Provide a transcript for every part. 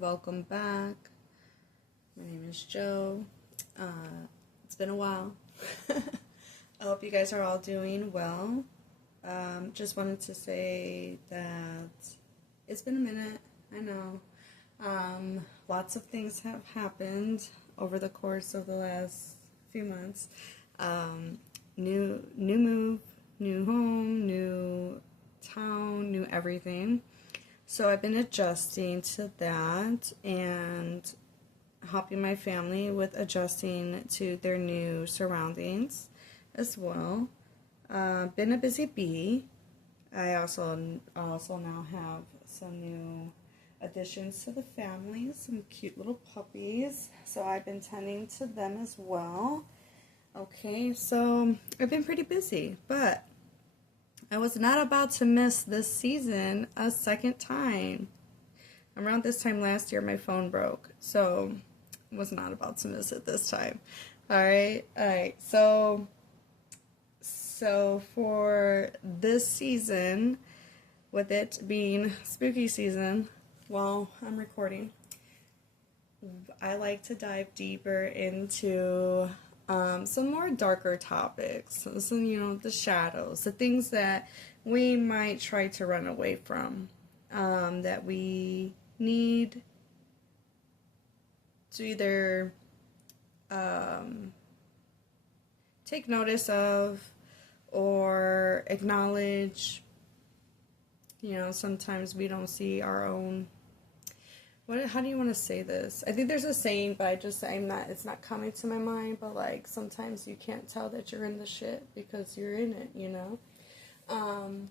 welcome back. My name is Jo. It's been a while. I hope you guys are all doing well. Just wanted to say that it's been a minute. I know. Lots of things have happened over the course of the last few months. New move, new home, new town, new everything. So I've been adjusting to that and helping my family with adjusting to their new surroundings as well. Been a busy bee. I also now have some new additions to the family, some cute little puppies. So I've been tending to them as well. Okay, so I've been pretty busy, but I was not about to miss this season a second time. Around this time last year, my phone broke, so I was not about to miss it this time. All right. So for this season, with it being spooky season, while I'm recording, I like to dive deeper into some more darker topics, some, the shadows, the things that we might try to run away from, that we need to either take notice of or acknowledge. Sometimes we don't see our own. How do you want to say this? I think there's a saying, but it's not coming to my mind, but like sometimes you can't tell that you're in the shit because you're in it, and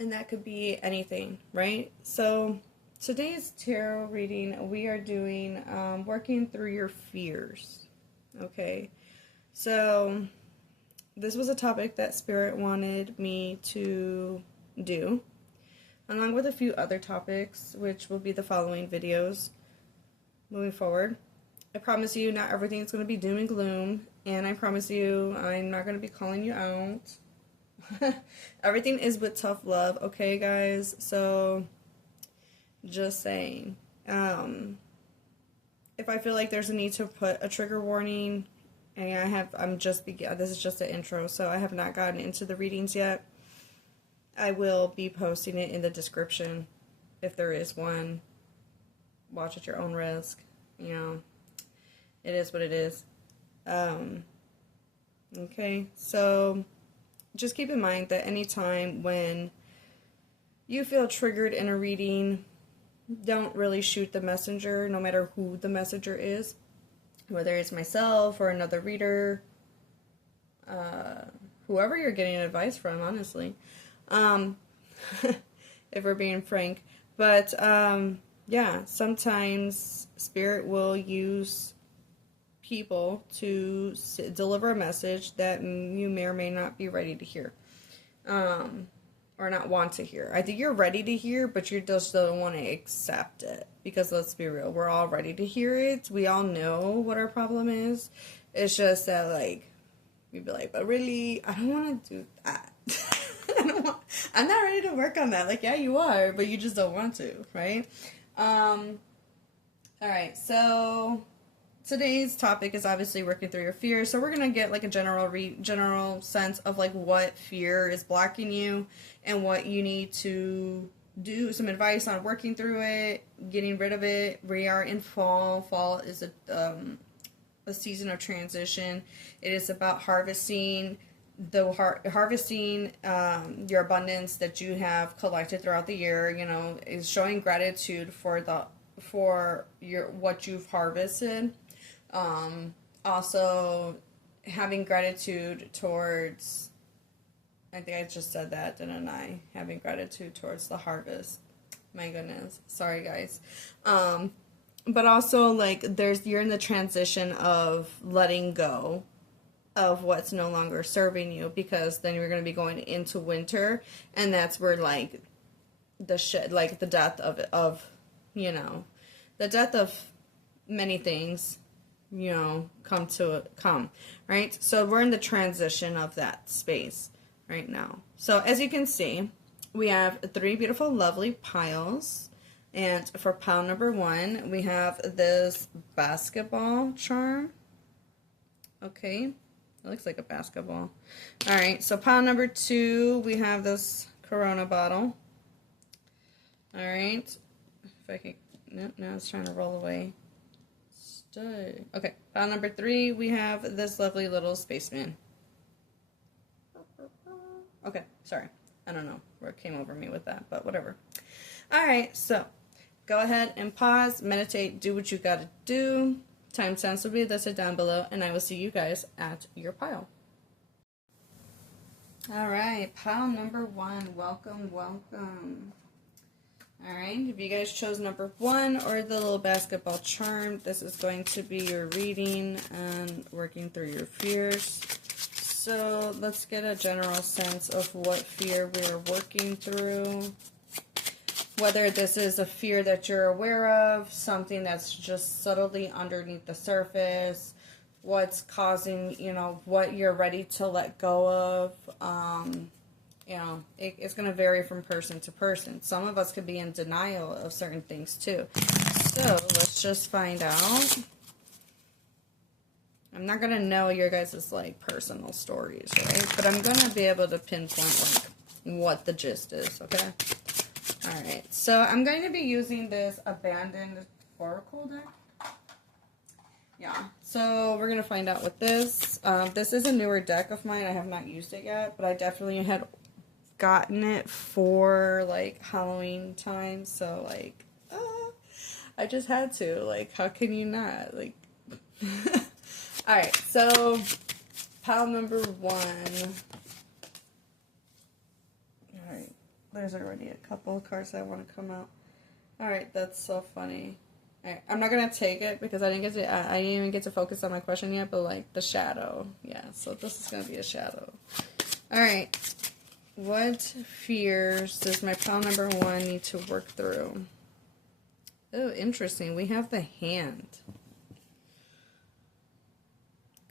that could be anything, right? So today's tarot reading, we are doing working through your fears. Okay. So this was a topic that Spirit wanted me to do, along with a few other topics, which will be the following videos moving forward. I promise you not everything's going to be doom and gloom, and I promise you I'm not going to be calling you out. Everything is with tough love, okay, guys? So, just saying. If I feel like there's a need to put a trigger warning, and this is just an intro, so I have not gotten into the readings yet. I will be posting it in the description if there is one. Watch at your own risk. It is what it is. Okay, so just keep in mind that anytime when you feel triggered in a reading, don't really shoot the messenger, no matter who the messenger is. Whether it's myself or another reader, whoever you're getting advice from, honestly. If we're being frank. But, yeah, sometimes Spirit will use people to deliver a message that you may or may not be ready to hear, or not want to hear. I think you're ready to hear, but you just don't want to accept it, because let's be real, we're all ready to hear it. We all know what our problem is. It's just that, we'd be like, but really, I don't want to do that. I'm not ready to work on that. Yeah, you are, but you just don't want to, right? Alright, so today's topic is obviously working through your fears. So we're going to get a general sense of what fear is blocking you and what you need to do, some advice on working through it, getting rid of it. We are in fall. Fall is a season of transition. It is about harvesting your abundance that you have collected throughout the year. Is showing gratitude for what you've harvested. Also having gratitude towards, I think I just said that, didn't I? Having gratitude towards the harvest. My goodness. Sorry, guys. But also, you're in the transition of letting go of what's no longer serving you, because then you're going to be going into winter, and that's where, the death the death of many things, come, right? So we're in the transition of that space right now. So as you can see, we have 3 beautiful, lovely piles And for pile number 1, we have this basketball charm. Okay, it looks like a basketball. All right, so pile number 2, we have this Corona bottle. All right, if I can, no, now it's trying to roll away. Stay. Okay, pile number 3, we have this lovely little spaceman. Okay, sorry. I don't know where it came over me with that, but whatever. All right, so go ahead and pause, meditate, do what you gotta do. Timestamps will be listed down below, and I will see you guys at your pile. All right, pile number 1. Welcome, welcome. All right, if you guys chose number 1 or the little basketball charm, this is going to be your reading and working through your fears. So let's get a general sense of what fear we're working through. Whether this is a fear that you're aware of, something that's just subtly underneath the surface, what's causing, you know, what you're ready to let go of. You know, it's going to vary from person to person. Some of us could be in denial of certain things too. So let's just find out. I'm not going to know your guys' like personal stories, right? But I'm going to be able to pinpoint like what the gist is, okay? Alright, so I'm going to be using this abandoned oracle deck. Yeah, so we're going to find out with this. This is a newer deck of mine. I have not used it yet, but I definitely had gotten it for like Halloween time. So like, I just had to. Like, how can you not? Like, alright, so pile number 1. Alright, there's already a couple of cards that want to come out. Alright, that's so funny. Alright, I'm not going to take it because I didn't even get to focus on my question yet, but like the shadow. Yeah, so this is going to be a shadow. Alright, what fears does my pile number 1 need to work through? Oh, interesting. We have the hand.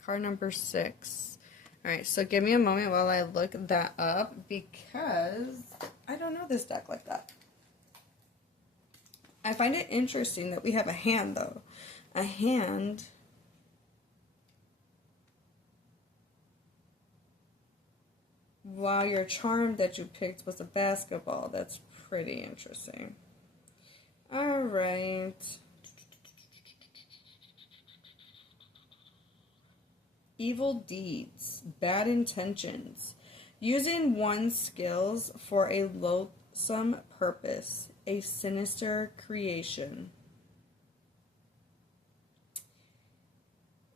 Card number 6. Alright, so give me a moment while I look that up because I don't know this deck like that. I find it interesting that we have a hand, though. A hand while your charm that you picked was a basketball. That's pretty interesting. Alright. Evil deeds, bad intentions, using one's skills for a loathsome purpose, a sinister creation.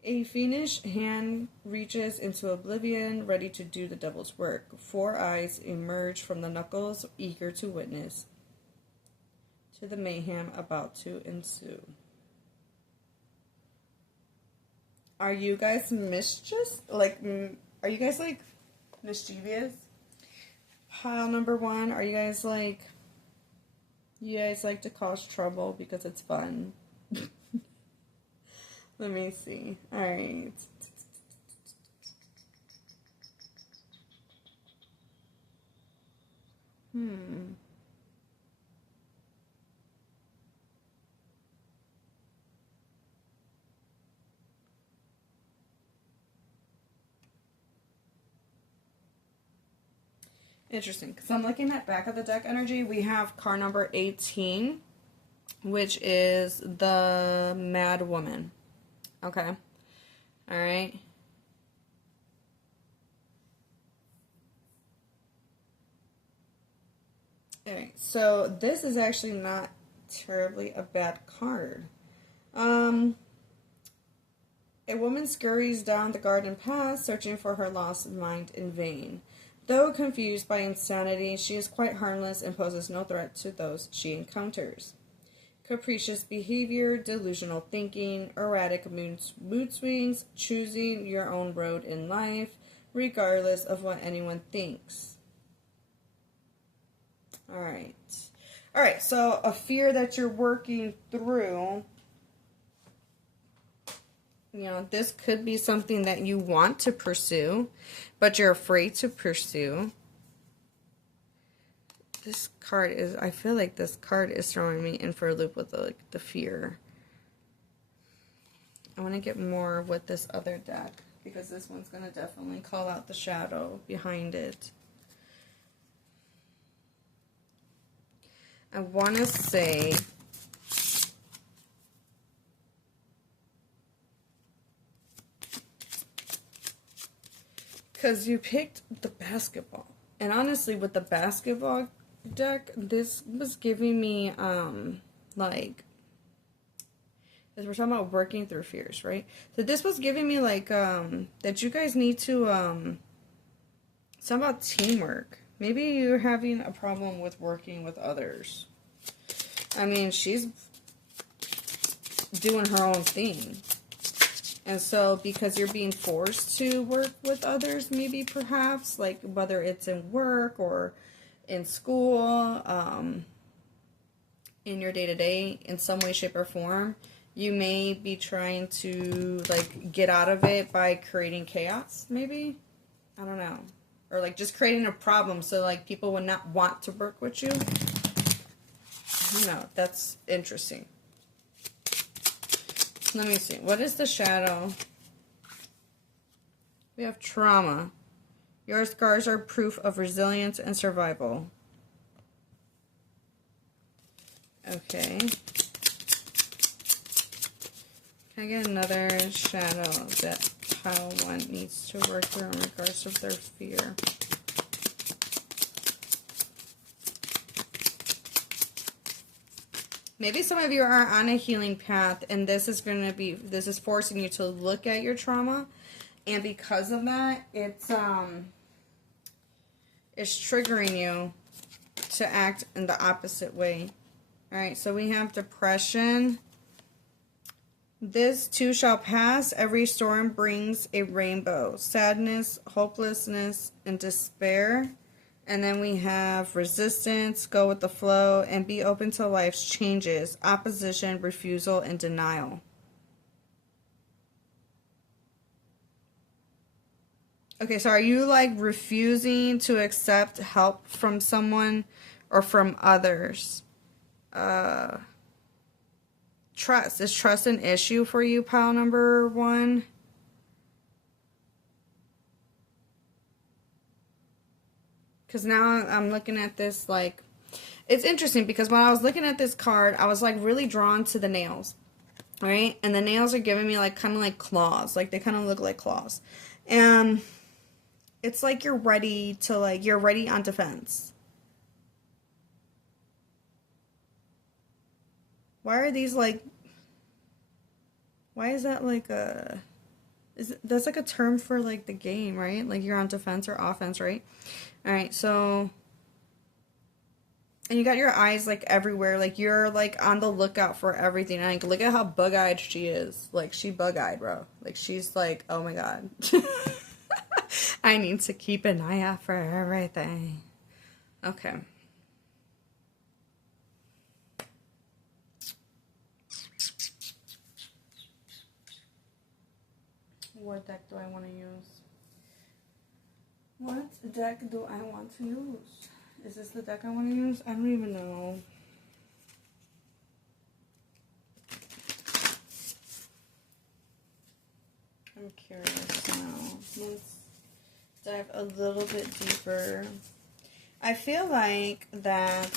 A fiendish hand reaches into oblivion, ready to do the devil's work. 4 eyes emerge from the knuckles, eager to witness to the mayhem about to ensue. Are you guys mischievous? Like, are you guys, like, mischievous? Pile number 1, are you guys, like, you guys like to cause trouble because it's fun? Let me see. Alright. Interesting, because I'm looking at back of the deck energy. We have card number 18, which is the Mad Woman. Okay. Alright. Alright, so this is actually not terribly a bad card. A woman scurries down the garden path, searching for her lost mind in vain. Though confused by insanity, she is quite harmless and poses no threat to those she encounters. Capricious behavior, delusional thinking, erratic mood swings, choosing your own road in life, regardless of what anyone thinks. Alright. Alright, so a fear that you're working through. You know, this could be something that you want to pursue, but you're afraid to pursue. this card is, I feel like this card is throwing me in for a loop with the fear. I want to get more with this other deck, because this one's going to definitely call out the shadow behind it. I want to say, because you picked the basketball. And honestly, with the basketball deck, this was giving me, like, as we're talking about working through fears, right? So this was giving me, like, that you guys need to, something about teamwork. Maybe you're having a problem with working with others. I mean, she's doing her own thing. And so, because you're being forced to work with others, maybe perhaps, like, whether it's in work or in school, in your day-to-day, in some way, shape, or form, you may be trying to, like, get out of it by creating chaos, maybe? I don't know. Or, like, just creating a problem so, like, people would not want to work with you. I don't know. That's interesting. Let me see. What is the shadow? We have trauma. Your scars are proof of resilience and survival. Okay. Can I get another shadow that pile one needs to work through in regards to their fear? Maybe some of you are on a healing path, and this is forcing you to look at your trauma, and because of that, it's triggering you to act in the opposite way. All right, so we have depression. This too shall pass. Every storm brings a rainbow. Sadness, hopelessness, and despair. And then we have resistance, go with the flow, and be open to life's changes. Opposition, refusal, and denial. Okay, so are you, like, refusing to accept help from someone or from others? Trust. Is trust an issue for you, pile number one? Because now I'm looking at this, like, it's interesting because when I was looking at this card, I was, like, really drawn to the nails, right? And the nails are giving me, like, kind of like claws. Like, they kind of look like claws. And it's like you're ready to, like, you're ready on defense. Why are these, like, why is that, like, that's, like, a term for, like, the game, right? Like, you're on defense or offense, right? All right, so, and you got your eyes, like, everywhere. Like, you're, like, on the lookout for everything. And, like, look at how bug-eyed she is. Like, she bug-eyed, bro. Like, she's like, oh, my God. I need to keep an eye out for everything. Okay. What deck do I want to use? What deck do I want to use? Is this the deck I want to use? I don't even know. I'm curious now. Let's dive a little bit deeper. I feel like that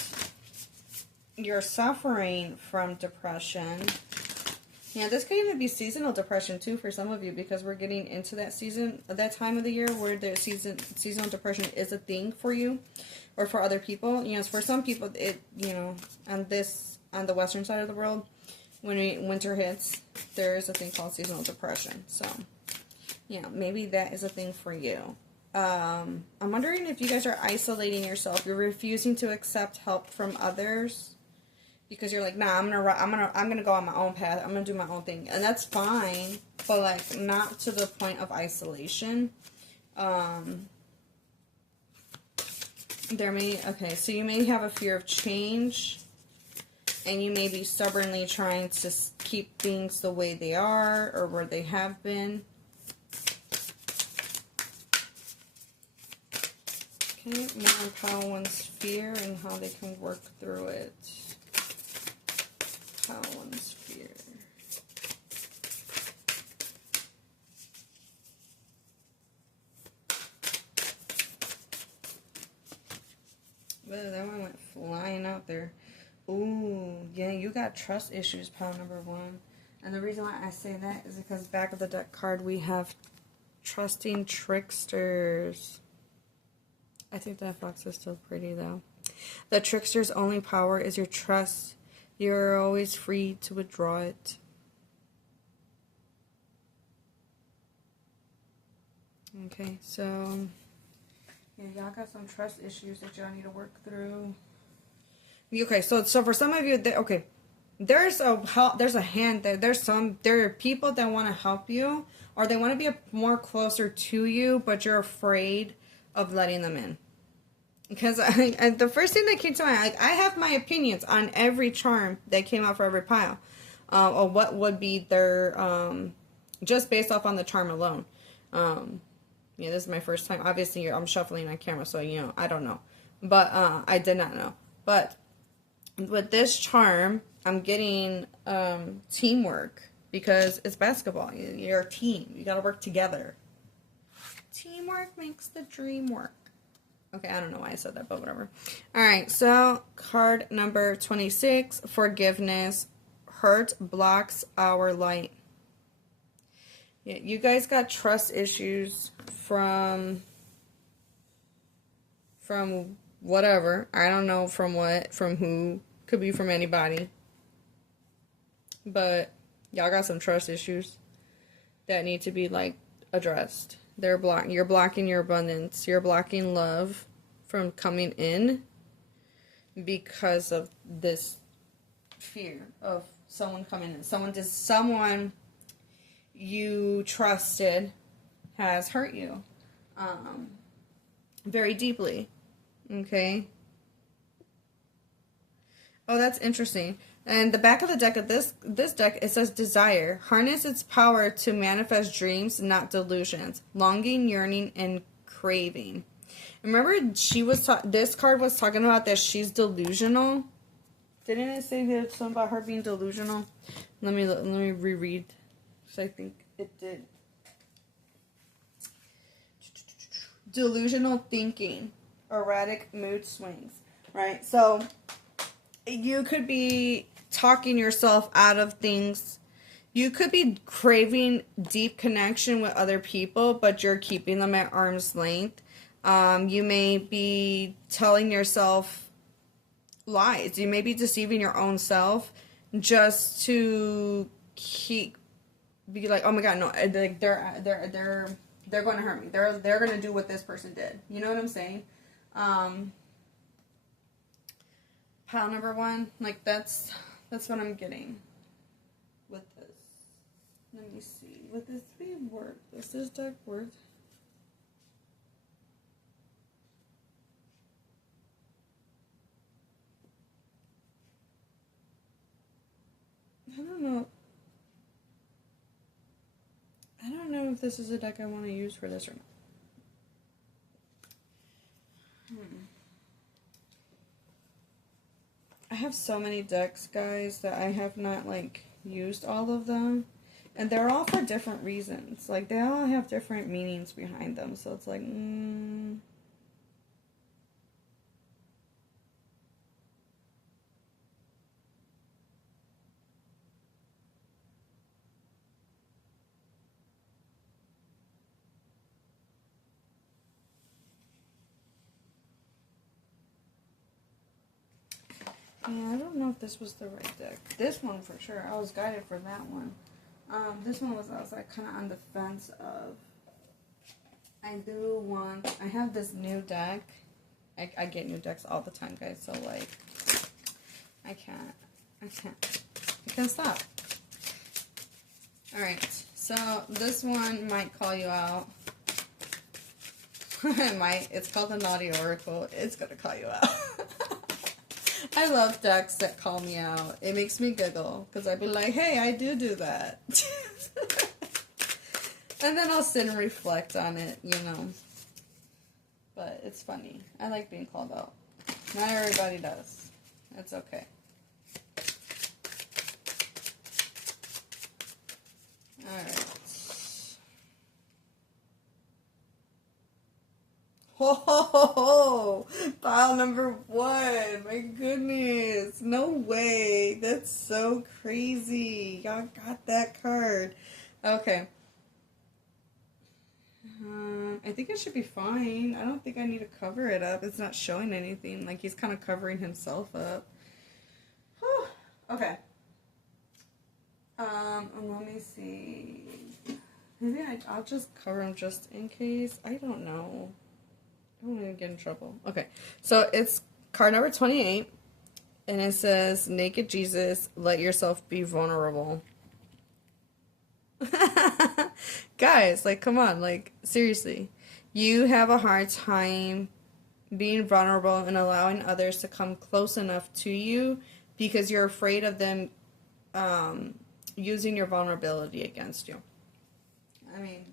you're suffering from depression. Yeah, this could even be seasonal depression too for some of you, because we're getting into that season, that time of the year where the seasonal depression is a thing for you or for other people. You know, for some people, it, you know, on the western side of the world, when winter hits, there is a thing called seasonal depression. So, yeah, maybe that is a thing for you. I'm wondering if you guys are isolating yourself. You're refusing to accept help from others. Because you're like, nah, I'm gonna go on my own path. I'm gonna do my own thing, and that's fine. But, like, not to the point of isolation. Okay, so you may have a fear of change, and you may be stubbornly trying to keep things the way they are or where they have been. Okay, more empower one's fear and how they can work through it. Empower one's fear. Well, that one went flying out there. Ooh, yeah, you got trust issues, pile number 1. And the reason why I say that is because back of the deck card we have trusting tricksters. I think that fox is still pretty though. The trickster's only power is your trust. You're always free to withdraw it. Okay, so yeah, y'all got some trust issues that y'all need to work through. Okay, so for some of you, okay, there's a hand that there are people that want to help you, or they want to be more closer to you, but you're afraid of letting them in. Because the first thing that came to mind, I have my opinions on every charm that came out for every pile, or what would be their just based off on the charm alone. Yeah, this is my first time. Obviously, I'm shuffling on camera, so I don't know, but I did not know. But with this charm, I'm getting teamwork because it's basketball. You're a team. You got to work together. Teamwork makes the dream work. Okay, I don't know why I said that, but whatever. All right, so card number 26, forgiveness. Hurt blocks our light. Yeah, you guys got trust issues from whatever. I don't know from what, from who. Could be from anybody. But y'all got some trust issues that need to be like addressed. You're blocking your abundance. You're blocking love from coming in because of this fear of someone coming in. Someone you trusted has hurt you very deeply. Okay. Oh, that's interesting. And the back of the deck of this deck, it says desire. Harness its power to manifest dreams, not delusions. Longing, yearning, and craving. Remember, this card was talking about that she's delusional. Didn't it say that something about her being delusional? Let me reread, because I think it did. Delusional thinking, erratic mood swings. Right, so you could be talking yourself out of things. You could be craving deep connection with other people, but you're keeping them at arm's length. You may be telling yourself lies. You may be deceiving your own self just to be like, oh my god, no, like they're going to hurt me. They're going to do what this person did. You know what I'm saying? Pile number 1, like that's what I'm getting with this. Let me see. Would this be worth? Is this deck worth? I don't know. I don't know if this is a deck I want to use for this or not. I have so many decks, guys, that I have not, like, used all of them. And they're all for different reasons. Like, they all have different meanings behind them. So it's like, yeah, I don't know if this was the right deck. This one for sure. I was guided for that one. This one I was like kind of on the fence of. I have this new deck. I get new decks all the time, guys. So like, I can't stop. All right. So this one might call you out. It might. It's called the Naughty Oracle. It's gonna call you out. I love decks that call me out. It makes me giggle because I'd be like, hey, I do that. And then I'll sit and reflect on it, But it's funny. I like being called out. Not everybody does. It's okay. Alright. Ho ho ho ho! Pile number 1. My goodness. No way. That's so crazy. Y'all got that card. Okay. I think it should be fine. I don't think I need to cover it up. It's not showing anything. Like, he's kind of covering himself up. Whew. Okay. Let me see. Maybe I'll just cover him just in case. I don't know. I don't want to get in trouble. Okay. So, it's card number 28. And it says, Naked Jesus, let yourself be vulnerable. Guys, like, come on, like, seriously. You have a hard time being vulnerable and allowing others to come close enough to you because you're afraid of them using your vulnerability against you. I mean,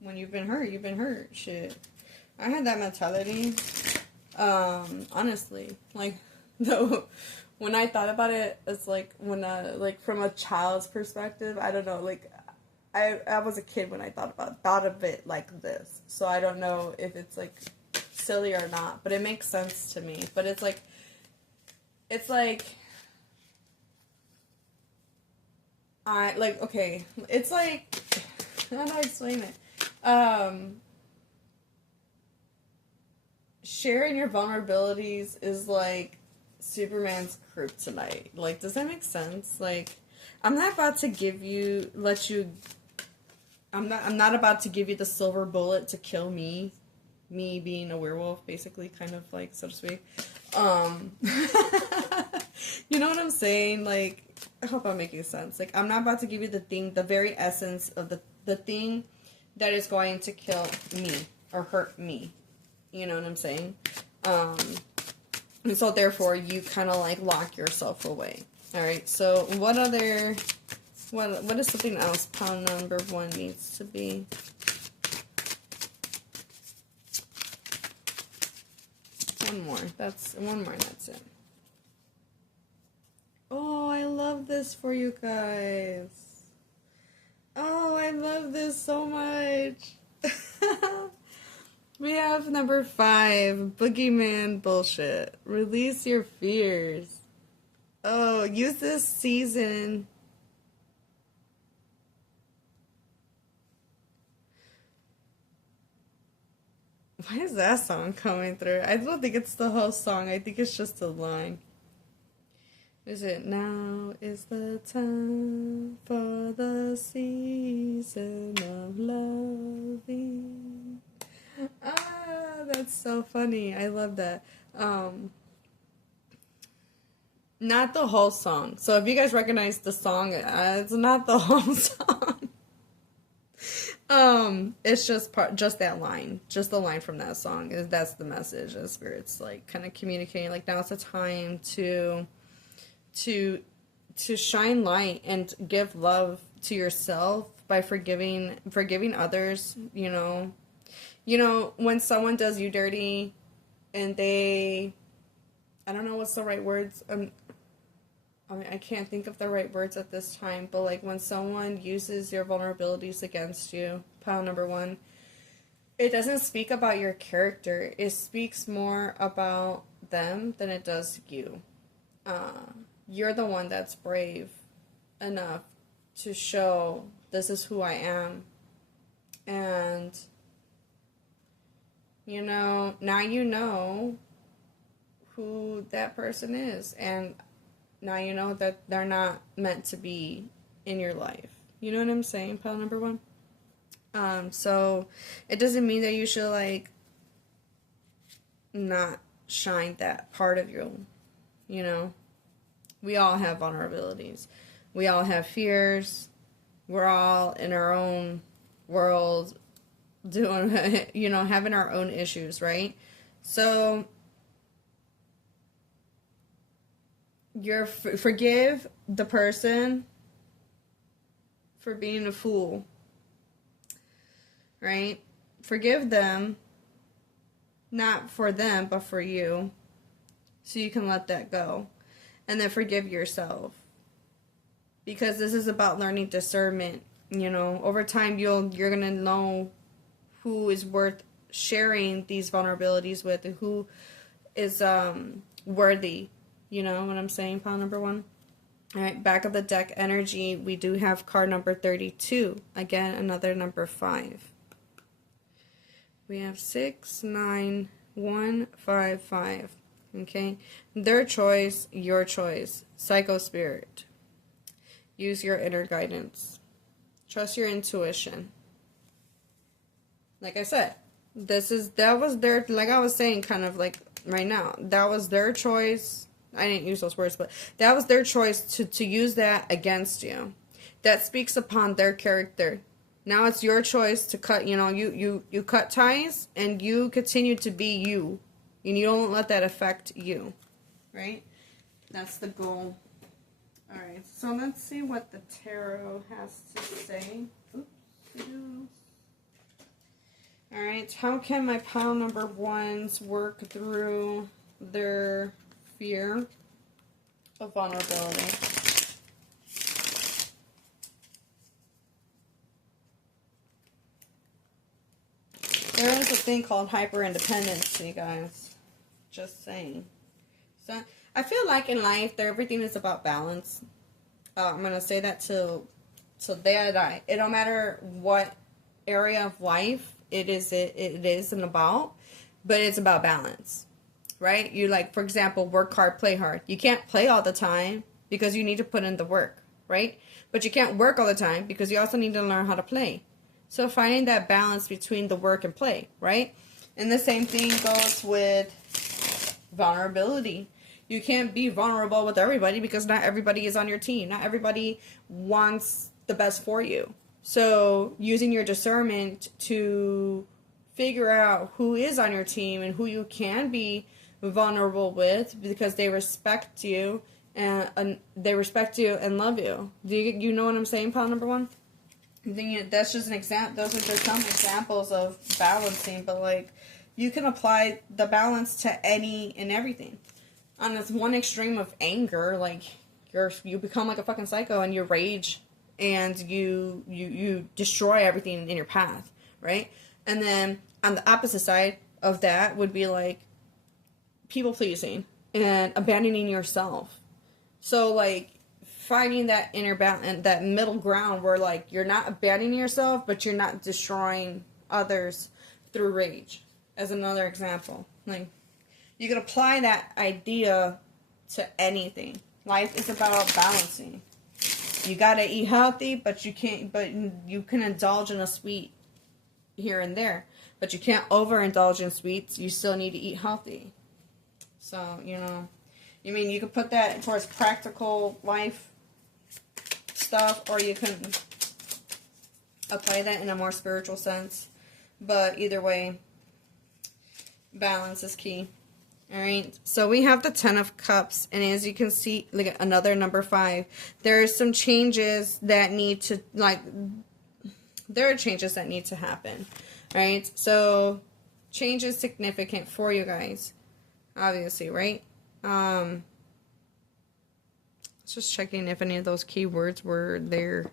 when you've been hurt, you've been hurt. Shit. I had that mentality. Honestly. Like, no. When I thought about it, it's like, when like, from a child's perspective, I don't know, like, I was a kid when I thought of it like this. So I don't know if it's, like, silly or not, but it makes sense to me. But it's like, okay, it's like, how do I explain it? Sharing your vulnerabilities is like Superman's kryptonite. Like, does that make sense? Like, I'm not about to I'm not about to give you the silver bullet to kill me. Me being a werewolf, basically, kind of, like, so to speak. You know what I'm saying? Like, I hope I'm making sense. Like, I'm not about to give you the very essence of the thing that is going to kill me or hurt me. You know what I'm saying? And so, therefore, you kind of, like, lock yourself away. Alright, so what is something else pile number 1 needs to be? One more, that's it. Oh, I love this for you guys. Oh, I love this so much. We have number 5, Boogeyman bullshit. Release your fears. Oh, use this season. Why is that song coming through? I don't think it's the whole song. I think it's just a line. Is it now is the time for the season of loving? Ah, that's so funny. I love that. Not the whole song. So if you guys recognize the song, it's not the whole song. It's just that line, just the line from that song. That's the message. The Spirit's like kind of communicating. Like, now it's a time to shine light and give love to yourself by forgiving others. You know, when someone does you dirty, and I don't know what's the right words. I mean, I can't think of the right words at this time, but, like, when someone uses your vulnerabilities against you, pile number 1, it doesn't speak about your character. It speaks more about them than it does you. You're the one that's brave enough to show this is who I am. And, now you know who that person is. And now you know that they're not meant to be in your life. You know what I'm saying, pile number 1? So it doesn't mean that you should, like, not shine that part of you, We all have vulnerabilities. We all have fears. We're all in our own world doing, having our own issues, right? So forgive the person for being a fool, right? Forgive them Not for them, but for you. So you can let that go. And then forgive yourself. Because this is about learning discernment. You know, over time you're going to know who is worth sharing these vulnerabilities with and who is worthy. You know what I'm saying, pile number 1? All right, back of the deck energy, we do have card number 32. Again, another number 5. We have 6, 9, 1, 5, 5. Okay, their choice, your choice. Psycho spirit. Use your inner guidance. Trust your intuition. Like I said, that was their, like I was saying, kind of like right now, that was their choice. I didn't use those words, but that was their choice to use that against you. That speaks upon their character. Now it's your choice to cut, you know, you cut ties and you continue to be you. And you don't let that affect you. Right? That's the goal. Alright, so let's see what the tarot has to say. Oops. Alright, how can my pile number 1s work through their fear of vulnerability? There is a thing called hyper-independence, you guys. Just saying. So I feel like in life, everything is about balance. I'm going to say that till the day I die. It don't matter what area of life it isn't about, but it's about balance. Right? You, like, for example, work hard, play hard. You can't play all the time because you need to put in the work, right? But you can't work all the time because you also need to learn how to play. So finding that balance between the work and play, right? And the same thing goes with vulnerability. You can't be vulnerable with everybody because not everybody is on your team. Not everybody wants the best for you. So using your discernment to figure out who is on your team and who you can be vulnerable with because they respect you and they respect you and love you. Do you know what I'm saying, pile number 1? I think that's just an example. Those are just some examples of balancing, but like you can apply the balance to any and everything. On this one extreme of anger, like you become like a fucking psycho and you rage and you destroy everything in your path, right? And then on the opposite side of that would be like people pleasing and abandoning yourself. So like finding that inner balance, that middle ground where like you're not abandoning yourself, but you're not destroying others through rage. As another example, like you can apply that idea to anything. Life is about balancing. You gotta eat healthy, but you can't. But you can indulge in a sweet here and there, but you can't overindulge in sweets. You still need to eat healthy. So you know, you can put that towards practical life stuff, or you can apply that in a more spiritual sense. But either way, balance is key. Alright, so we have the 10 of Cups, and as you can see, look at another number 5. There are some changes that need to, there are changes that need to happen. Alright, so change is significant for you guys, obviously, right? Just checking if any of those keywords were there.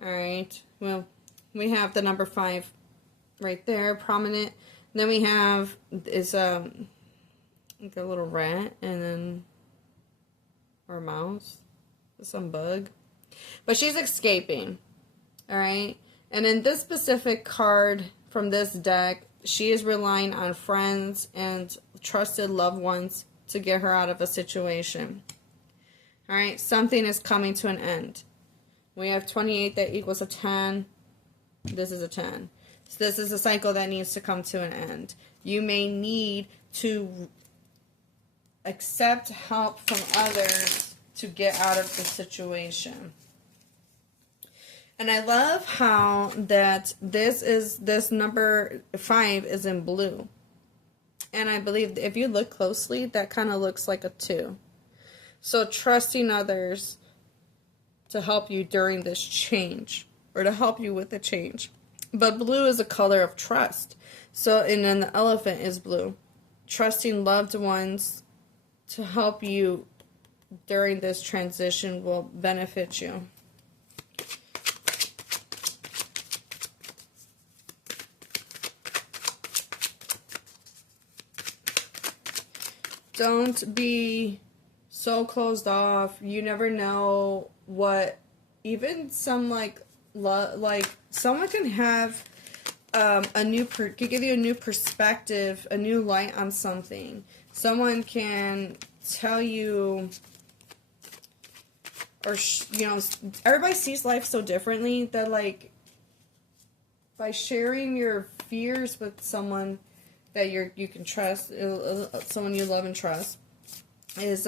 Alright, well, we have the number 5 right there, prominent. Then we have is like a little rat and then or mouse, some bug, but she's escaping. All right, and in this specific card from this deck, she is relying on friends and trusted loved ones to get her out of a situation. All right, something is coming to an end. We have 28 that equals a 10. This is a 10. So this is a cycle that needs to come to an end. You may need to accept help from others to get out of the situation. And I love how that this number 5 is in blue. And I believe if you look closely, that kind of looks like a 2. So trusting others to help you during this change, or to help you with the change. But blue is a color of trust. So, and then the elephant is blue. Trusting loved ones to help you during this transition will benefit you. Don't be so closed off. You never know what, even some like someone can have could give you a new perspective, a new light on something. Someone can tell you, or everybody sees life so differently that like by sharing your fears with someone that you can trust, someone you love and trust, is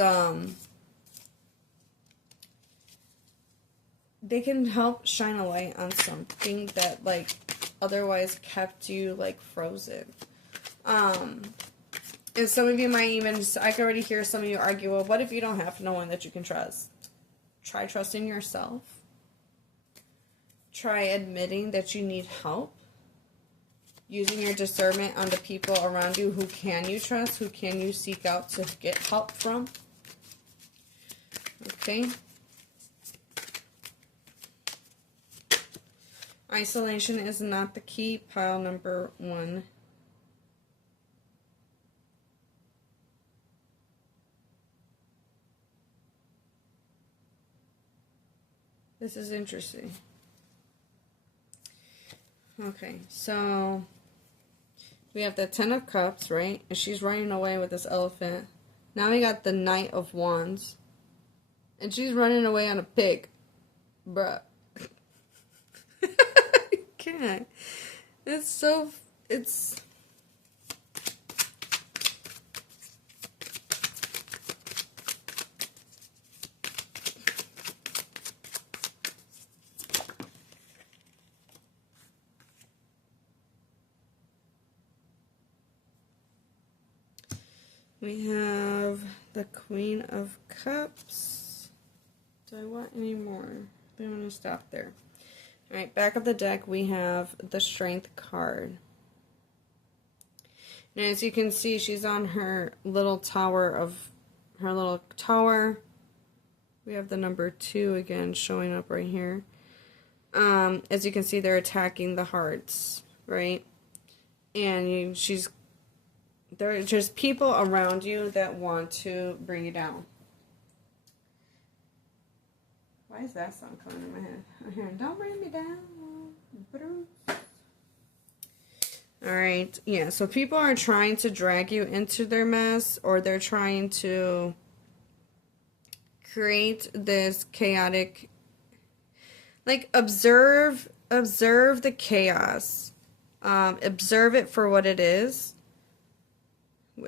they can help shine a light on something that like otherwise kept you like frozen. And some of you might even, I can already hear some of you argue, well, what if you don't have no one that you can trust? Try trusting yourself. Try admitting that you need help. Using your discernment on the people around you. Who can you trust? Who can you seek out to get help from? Okay. Isolation is not the key. Pile number 1. This is interesting. Okay, so we have the 10 of Cups, right? And she's running away with this elephant. Now we got the Knight of Wands. And she's running away on a pig. Bruh. I can't. It's we have the Queen of Cups. Do I want any more? I'm going to stop there. Alright, back of the deck we have the Strength card. And as you can see, she's on her little tower. We have the number 2 again showing up right here. As you can see, they're attacking the hearts, right? And there's just people around you that want to bring you down. Why is that song coming in my head? Don't bring me down, Bruce. Alright, yeah, so people are trying to drag you into their mess, or they're trying to create this chaotic, like, observe the chaos. Observe it for what it is.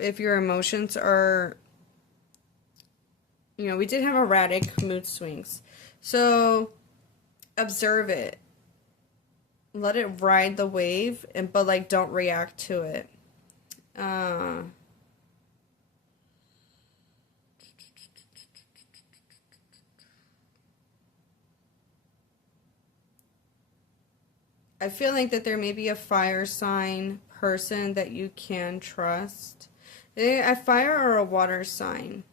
If your emotions are, we did have erratic mood swings. So, observe it. Let it ride the wave, but, like, don't react to it. I feel like that there may be a fire sign person that you can trust. A fire or a water sign.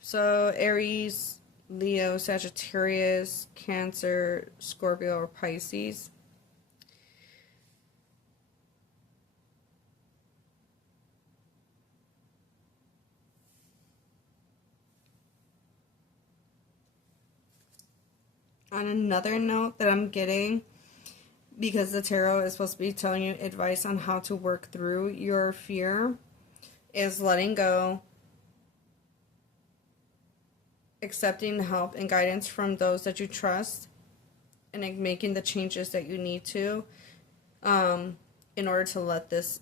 So, Aries, Leo, Sagittarius, Cancer, Scorpio, or Pisces. On another note that I'm getting, because the tarot is supposed to be telling you advice on how to work through your fear, is letting go, accepting help and guidance from those that you trust, and like making the changes that you need to in order to let this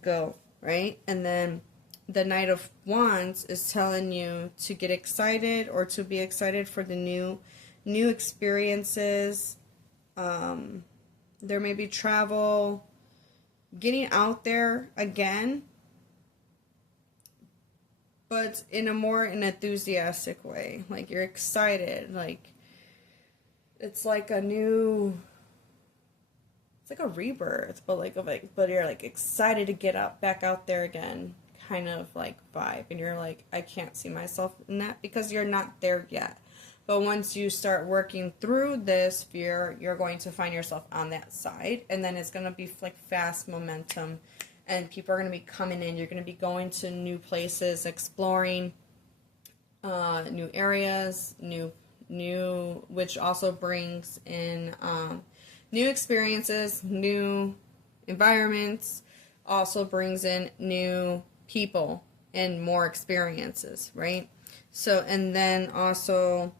go, right? And then the Knight of Wands is telling you to get excited, or to be excited for the new experiences. There may be travel, getting out there again, but in a more enthusiastic way. Like, you're excited. Like, it's like a new like a rebirth, but you're like excited to get up back out there again, kind of like vibe. And you're like, I can't see myself in that because you're not there yet. But once you start working through this fear, you're going to find yourself on that side, and then it's going to be like fast momentum, and people are going to be coming in. You're going to be going to new places, exploring new areas, which also brings in new experiences, new environments, also brings in new people and more experiences, right? So, and then also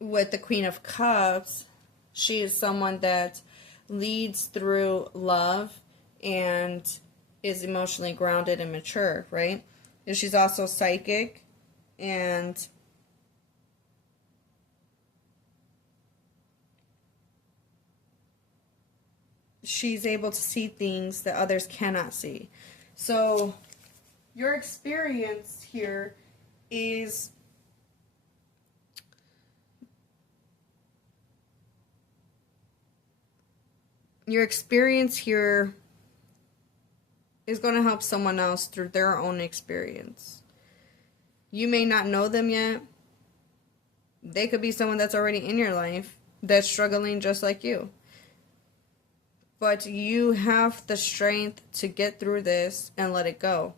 with the Queen of Cups, she is someone that leads through love and is emotionally grounded and mature, right? And she's also psychic, and she's able to see things that others cannot see. So your experience here is going to help someone else through their own experience. You may not know them yet. They could be someone that's already in your life that's struggling just like you. But you have the strength to get through this and let it go.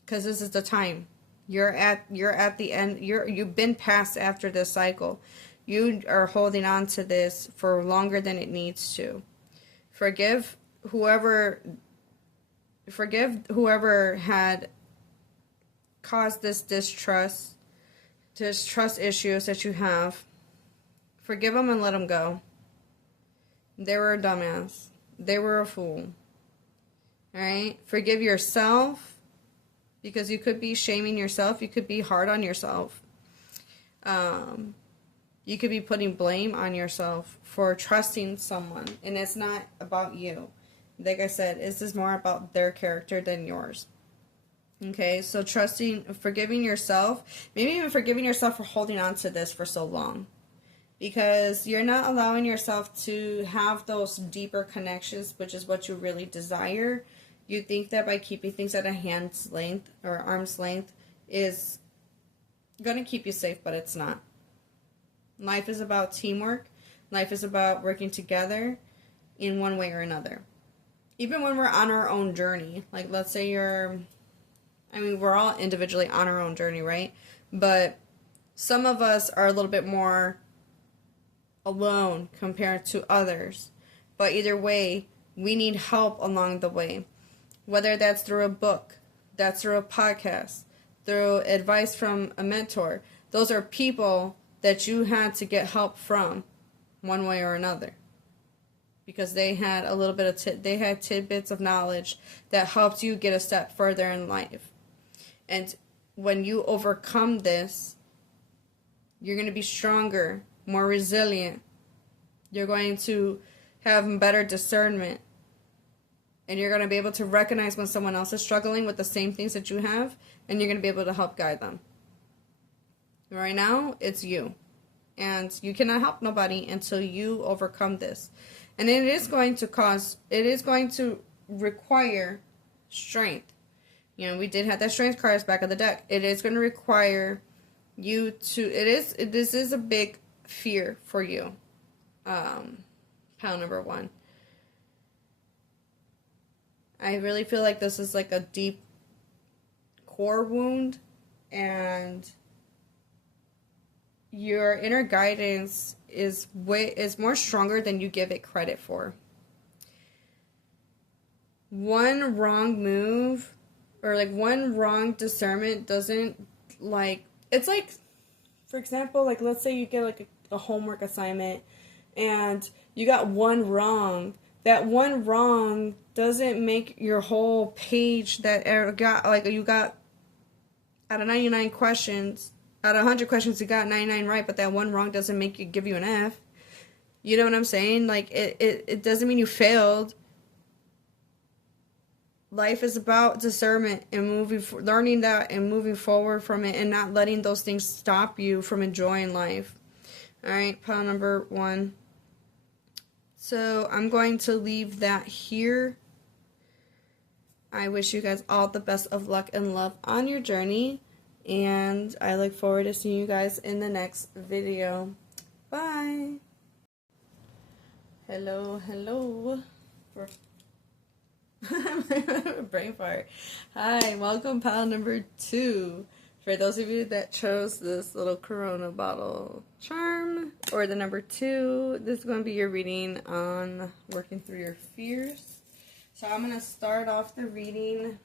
Because this is the time. You're at the end. You've been past after this cycle. You are holding on to this for longer than it needs to. Forgive whoever had caused this distrust issues that you have. Forgive them and let them go. They were a dumbass. They were a fool. Alright? Forgive yourself, because you could be shaming yourself. You could be hard on yourself. You could be putting blame on yourself for trusting someone. And it's not about you. Like I said, this is more about their character than yours. Okay, so forgiving yourself, maybe even forgiving yourself for holding on to this for so long. Because you're not allowing yourself to have those deeper connections, which is what you really desire. You think that by keeping things at a hand's length or arm's length is going to keep you safe, but it's not. Life is about teamwork. Life is about working together in one way or another. Even when we're on our own journey, like let's say we're all individually on our own journey, right? But some of us are a little bit more alone compared to others. But either way, we need help along the way. Whether that's through a book, that's through a podcast, through advice from a mentor. Those are people that you had to get help from one way or another. Because they had a little bit of they had tidbits of knowledge that helped you get a step further in life. And when you overcome this, you're going to be stronger, more resilient. You're going to have better discernment. And you're going to be able to recognize when someone else is struggling with the same things that you have, and you're going to be able to help guide them. Right now, it's you. And you cannot help nobody until you overcome this. And it is going to require strength. You know, we did have that strength cards back of the deck. It is going to require you to, this is a big fear for you. Pile number 1. I really feel like this is like a deep core wound, and your inner guidance is more stronger than you give it credit for. One wrong move or like one wrong discernment doesn't it's like, for example, like let's say you get like a homework assignment and you got one wrong. That one wrong doesn't make your whole page that you got out of 99 questions, out of 100 questions you got 99 right, but that one wrong doesn't give you an F. You know what I'm saying? Like it doesn't mean you failed. Life is about discernment and learning that and moving forward from it, and not letting those things stop you from enjoying life. All right, pile number 1. So I'm going to leave that here. I wish you guys all the best of luck and love on your journey. And I look forward to seeing you guys in the next video. Bye. Hello. Brain fart. Hi, welcome pile number 2. For those of you that chose this little Corona bottle charm, or the number 2, this is going to be your reading on working through your fears. So I'm going to start off the reading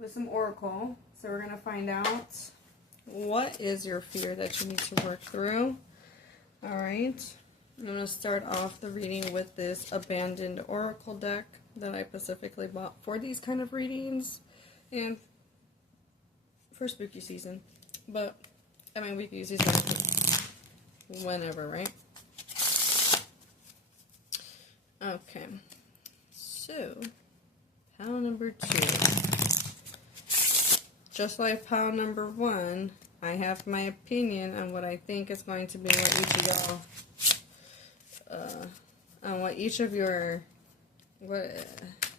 with some oracle. So we're going to find out what is your fear that you need to work through. Alright, I'm going to start off the reading with this abandoned oracle deck that I specifically bought for these kind of readings and for spooky season. But, I mean, we can use these whenever, right? Okay, so pile number 2. Just like pile number 1, I have my opinion on what I think is going to be what each of y'all, on what each of your,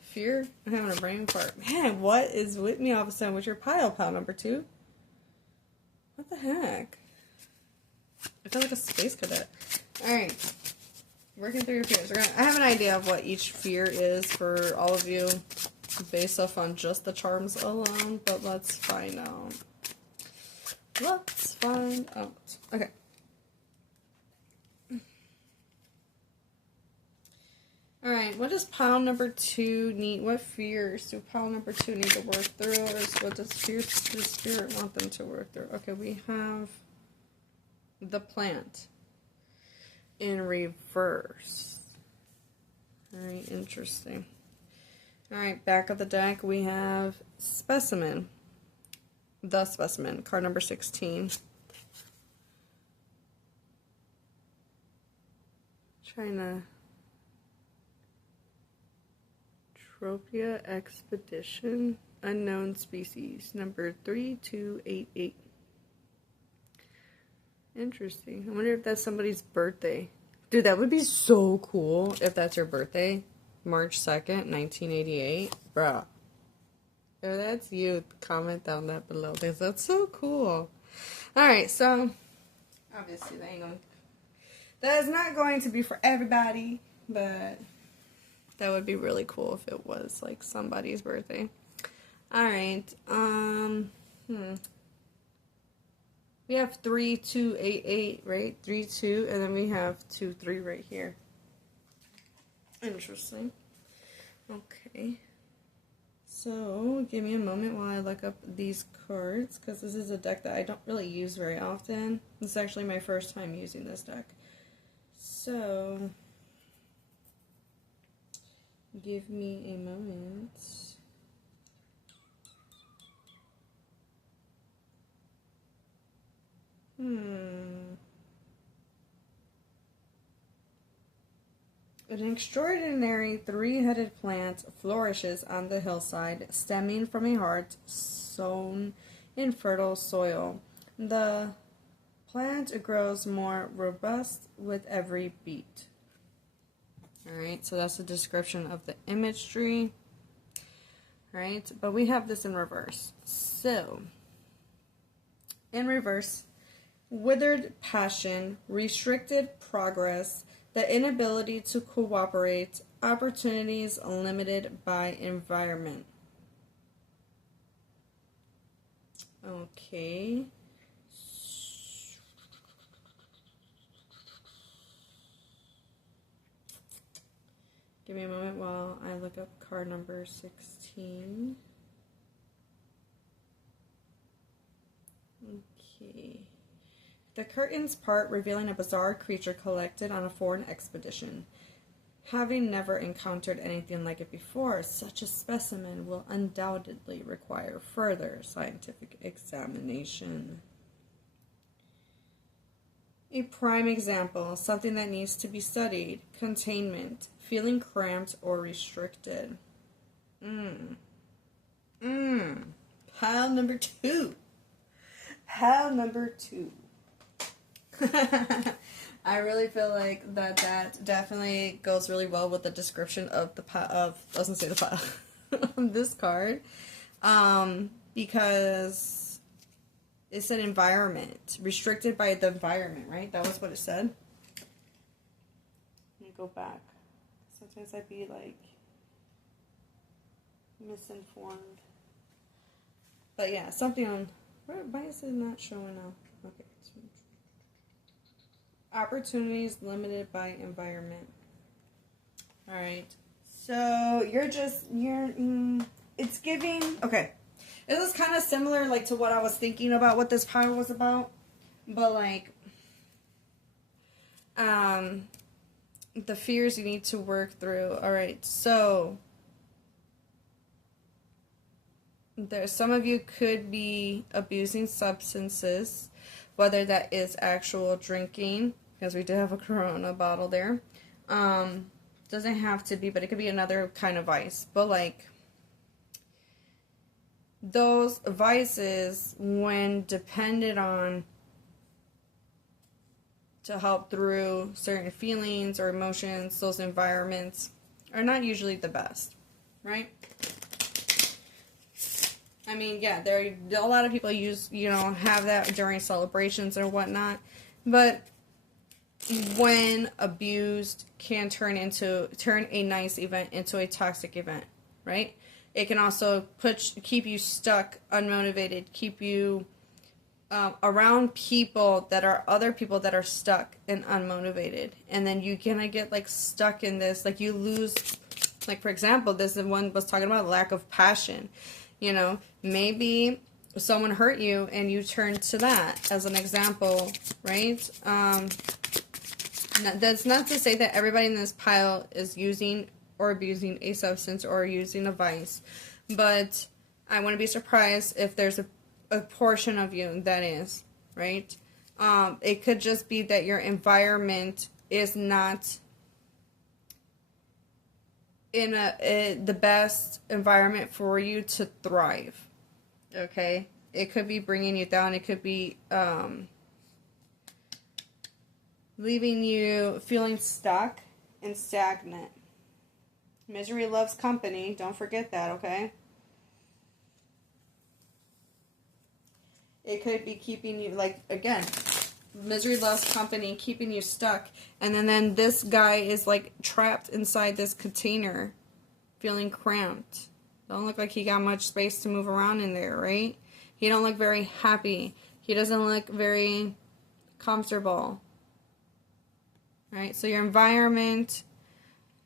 fear? I'm having a brain fart. Man, what is with me all of a sudden with your pile number 2? What the heck? I feel like a space cadet. Alright. Working through your fears. I have an idea of what each fear is for all of you based off on just the charms alone, but let's find out. Let's find out. Okay. Alright, what does pile number 2 need? What fears do pile number 2 need to work through? Or what does the spirit want them to work through? Okay, we have the plant in reverse. Alright, interesting. Alright, back of the deck we have specimen. The specimen, card number 16. Trying to... Tropia expedition, unknown species, number 3288. Interesting. I wonder if that's somebody's birthday. Dude, that would be so cool if that's your birthday. March 2nd, 1988. Bruh. If that's you, comment down that below, because that's so cool. Alright, so obviously that is not going to be for everybody, but that would be really cool if it was like somebody's birthday. Alright, we have 3288, right? 32, and then we have 23 right here. Interesting. Okay. So, give me a moment while I look up these cards, because this is a deck that I don't really use very often. This is actually my first time using this deck. So, give me a moment. An extraordinary three-headed plant flourishes on the hillside, stemming from a heart sown in fertile soil. The plant grows more robust with every beat. Alright, so that's the description of the imagery. Alright, but we have this in reverse. So, in reverse, withered passion, restricted progress, the inability to cooperate, opportunities limited by environment. Okay. Give me a moment while I look up card number 16. Okay. The curtains part, revealing a bizarre creature collected on a foreign expedition. Having never encountered anything like it before, such a specimen will undoubtedly require further scientific examination. A prime example, something that needs to be studied, containment, feeling cramped or restricted. Pile number 2. Pile number 2. I really feel like that definitely goes really well with the description of I was gonna say the pile of this card, because it's an environment restricted by the environment, right? That was what it said. Let me go back. Sometimes I'd be like misinformed, but yeah, something on. Why is it not showing now? Okay. Opportunities limited by environment. All right. So it's giving, okay. This is kind of similar like to what I was thinking about what this power was about. But like, the fears you need to work through. All right. So some of you could be abusing substances, whether that is actual drinking, because we do have a Corona bottle there. Doesn't have to be, but it could be another kind of vice. But like, those vices, when depended on to help through certain feelings or emotions, those environments are not usually the best, right? I mean, yeah, there a lot of people have that during celebrations or whatnot, but when abused, can turn a nice event into a toxic event, right? It can also keep you stuck, unmotivated, keep you around other people that are stuck and unmotivated, and then you kind of get like stuck in this, like you lose, like for example, this one was talking about lack of passion. Maybe someone hurt you and you turn to that as an example, right? That's not to say that everybody in this pile is using or abusing a substance or using a vice, but I wouldn't be surprised if there's a portion of you that is, right? It could just be that your environment is not in the best environment for you to thrive, okay? It could be bringing you down. It could be leaving you feeling stuck and stagnant. Misery loves company. Don't forget that, okay? It could be keeping you, like, again, misery loves company, keeping you stuck. And then this guy is, like, trapped inside this container, feeling cramped. Don't look like he got much space to move around in there, right? He don't look very happy. He doesn't look very comfortable. Right? So your environment,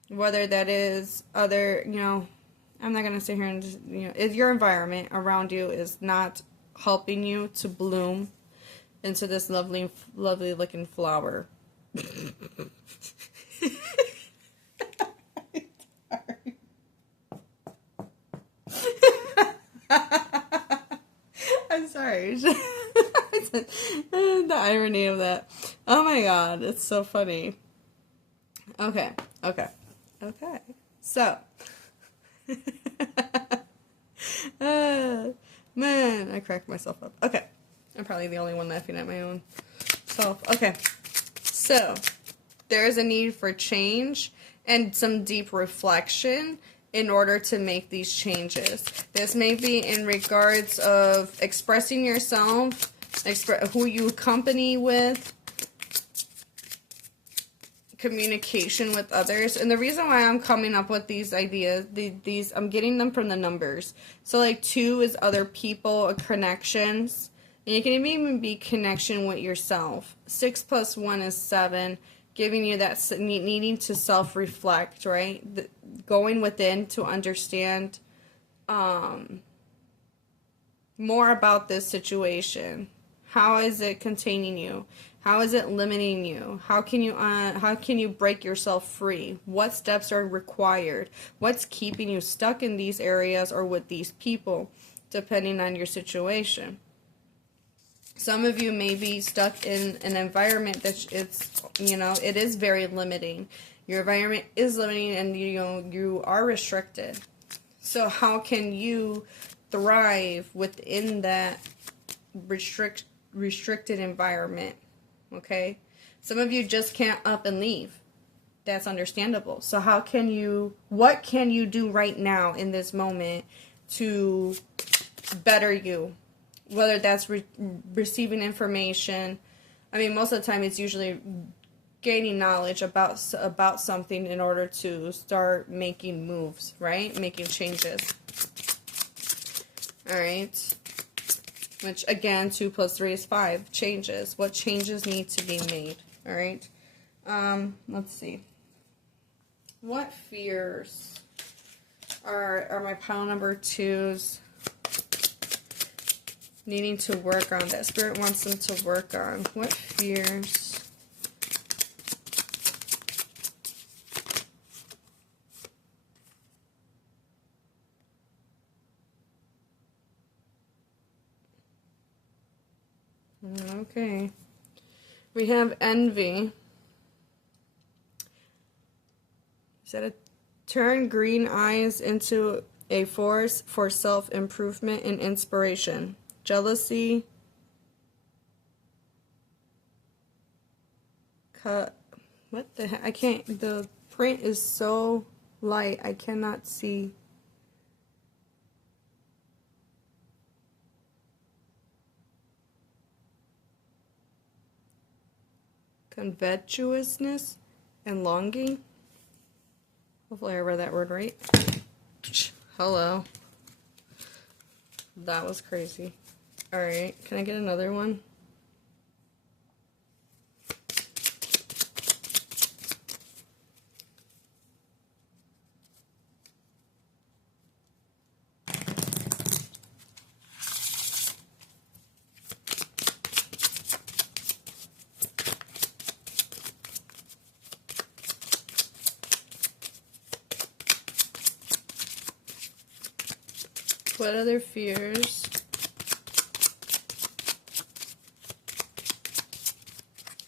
whether that is other, I'm not going to sit here and just, if your environment around you is not helping you to bloom into this lovely, lovely looking flower. I'm sorry. The irony of that. Oh my god, it's so funny. Okay. So, man, I cracked myself up. Okay, I'm probably the only one laughing at my own self. Okay, so there is a need for change and some deep reflection in order to make these changes. This may be in regards of expressing yourself, who you accompany with, communication with others. And the reason why I'm coming up with these ideas, these I'm getting them from the numbers. So like 2 is other people, connections. And you can even be connection with yourself. 6 plus 1 is 7, giving you that needing to self-reflect, right? Going within to understand more about this situation. How is it containing you? How is it limiting you? How can you break yourself free? What steps are required? What's keeping you stuck in these areas or with these people, depending on your situation? Some of you may be stuck in an environment that it is very limiting. Your environment is limiting, and you are restricted. So how can you thrive within that restricted environment? okay? Some of you just can't up and leave. That's understandable. So what can you do right now in this moment to better you? Whether that's receiving information. I mean, most of the time it's usually gaining knowledge about something in order to start making moves, right? Making changes. All right. Which, again, 2 plus 3 is 5. Changes. What changes need to be made? All right. Let's see. What fears are my pile number 2s needing to work on, that Spirit wants them to work on? What fears? Okay. We have envy. Is that a turn green eyes into a force for self-improvement and inspiration? Jealousy. What the heck? I can't. The print is so light. I cannot see. Covetousness and longing. Hopefully I read that word right. Hello. That was crazy. Alright, can I get another one? What other fears?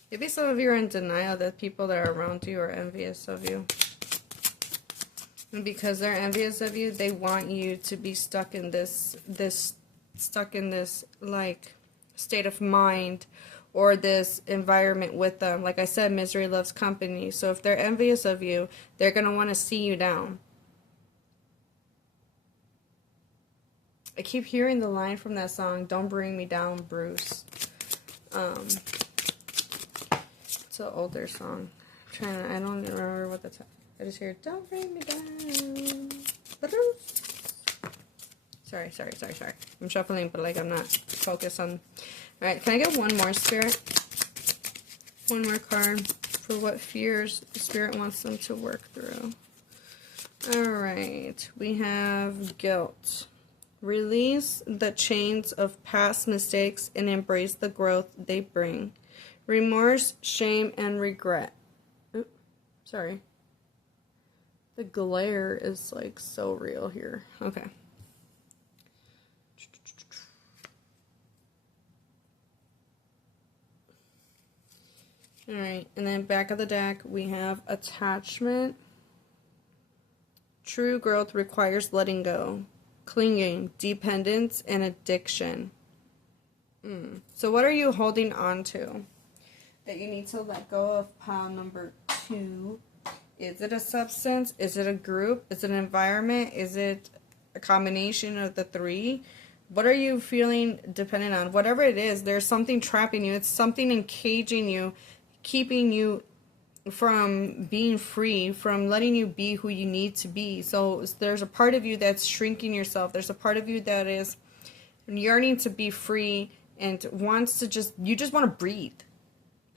Maybe some of you are in denial that people that are around you are envious of you. And because they're envious of you, they want you to be stuck in this like state of mind or this environment with them. Like I said, misery loves company. So if they're envious of you, they're going to want to see you down. I keep hearing the line from that song, "Don't Bring Me Down, Bruce." It's an older song. I don't even remember what that's. I just hear, "Don't bring me down, Bruce." Sorry. I'm shuffling, but like I'm not focused on. All right, can I get one more, Spirit? One more card for what fears the Spirit wants them to work through. All right, we have guilt. Release the chains of past mistakes and embrace the growth they bring. Remorse, shame, and regret. Oops, sorry. The glare is like so real here. Okay. Alright, and then back of the deck we have attachment. True growth requires letting go. Clinging, dependence, and addiction. So what are you holding on to that you need to let go of, pile number 2? Is it a substance? Is it a group? Is it an environment? Is it a combination of the 3? What are you feeling dependent on? Whatever it is, there's something trapping you. It's something encaging you, keeping you from being free, from letting you be who you need to be. So there's a part of you that's shrinking yourself. There's a part of you that is yearning to be free and wants to you just want to breathe.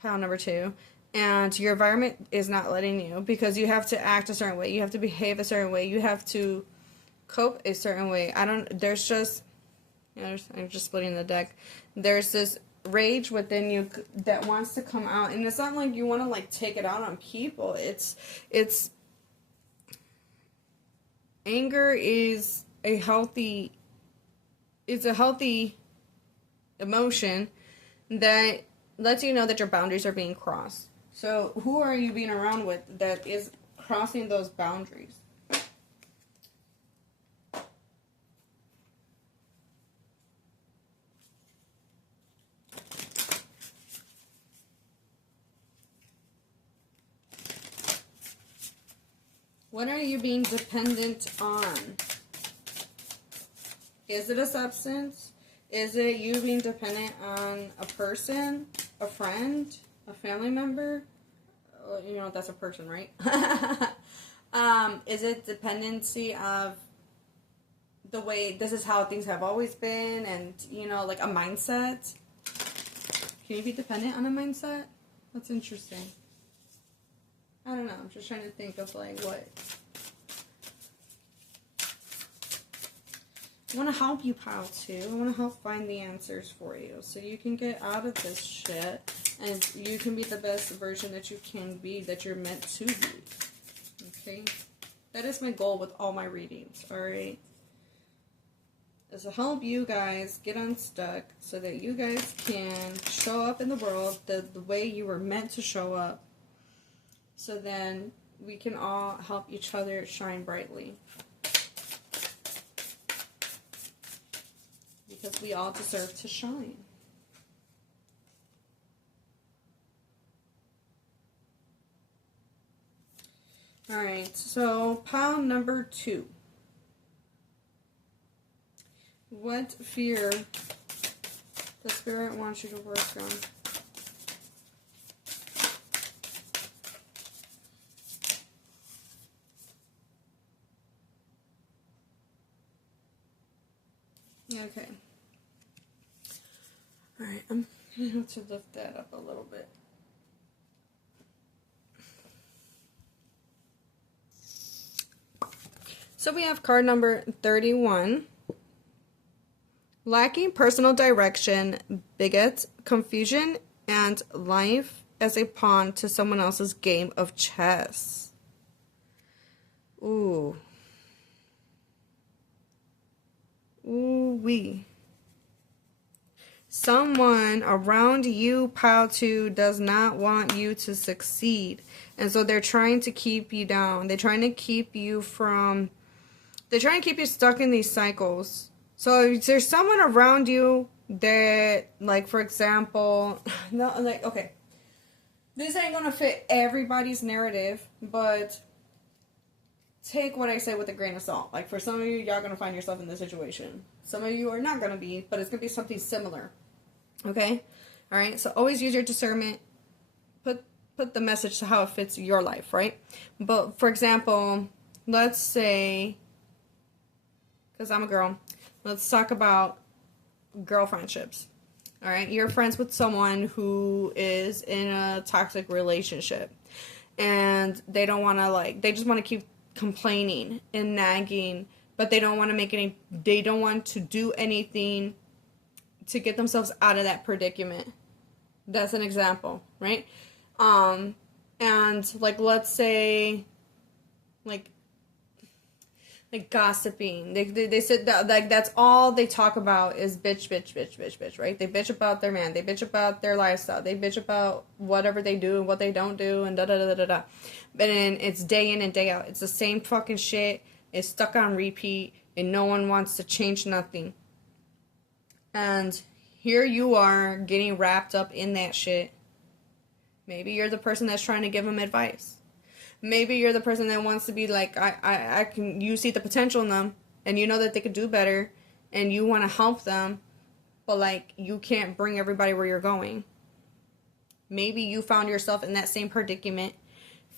Pile number 2. And your environment is not letting you, because you have to act a certain way. You have to behave a certain way. You have to cope a certain way. I'm just splitting the deck. There's this rage within you that wants to come out, and it's not like you want to like take it out on people. It's anger is a healthy emotion that lets you know that your boundaries are being crossed. So who are you being around with that is crossing those boundaries? What are you being dependent on? Is it a substance? Is it you being dependent on a person, a friend, a family member? You know, that's a person, right? Is it dependency of the way this is how things have always been, and, you know, like a mindset? Can you be dependent on a mindset? That's interesting. I don't know. I'm just trying to think of, like, what. I want to help you, pal, too. I want to help find the answers for you so you can get out of this shit and you can be the best version that you can be, that you're meant to be. Okay? That is my goal with all my readings, alright? Is to help you guys get unstuck so that you guys can show up in the world the way you were meant to show up. So then we can all help each other shine brightly. Because we all deserve to shine. Alright, so pile number 2. What fear the spirit wants you to work on? Okay. Alright, I'm going to have to lift that up a little bit. So we have card number 31. Lacking personal direction begets confusion and life as a pawn to someone else's game of chess. Ooh. Ooh-wee. Someone around you, pile 2, does not want you to succeed. And so they're trying to keep you down. They're trying to keep you stuck in these cycles. So if there's someone around you that, like, for example, no, like, okay, this ain't gonna fit everybody's narrative, but take what I say with a grain of salt. Like, for some of you, y'all gonna find yourself in this situation. Some of you are not gonna be, but it's gonna be something similar. Okay? Alright, so always use your discernment. Put the message to how it fits your life, right? But, for example, let's say, because I'm a girl, let's talk about girl friendships. Alright? You're friends with someone who is in a toxic relationship. And they don't want to, they just want to keep complaining and nagging, but they don't want to do anything to get themselves out of that predicament. That's an example, right? And let's say like gossiping. They said that, that's all they talk about is bitch, right? They bitch about their man, they bitch about their lifestyle, they bitch about whatever they do and what they don't do, and da. But then it's day in and day out. It's the same fucking shit. It's stuck on repeat, and no one wants to change nothing. And here you are getting wrapped up in that shit. Maybe you're the person that's trying to give them advice. Maybe you're the person that wants to be like, you see the potential in them, and you know that they could do better, and you want to help them, but you can't bring everybody where you're going. Maybe you found yourself in that same predicament,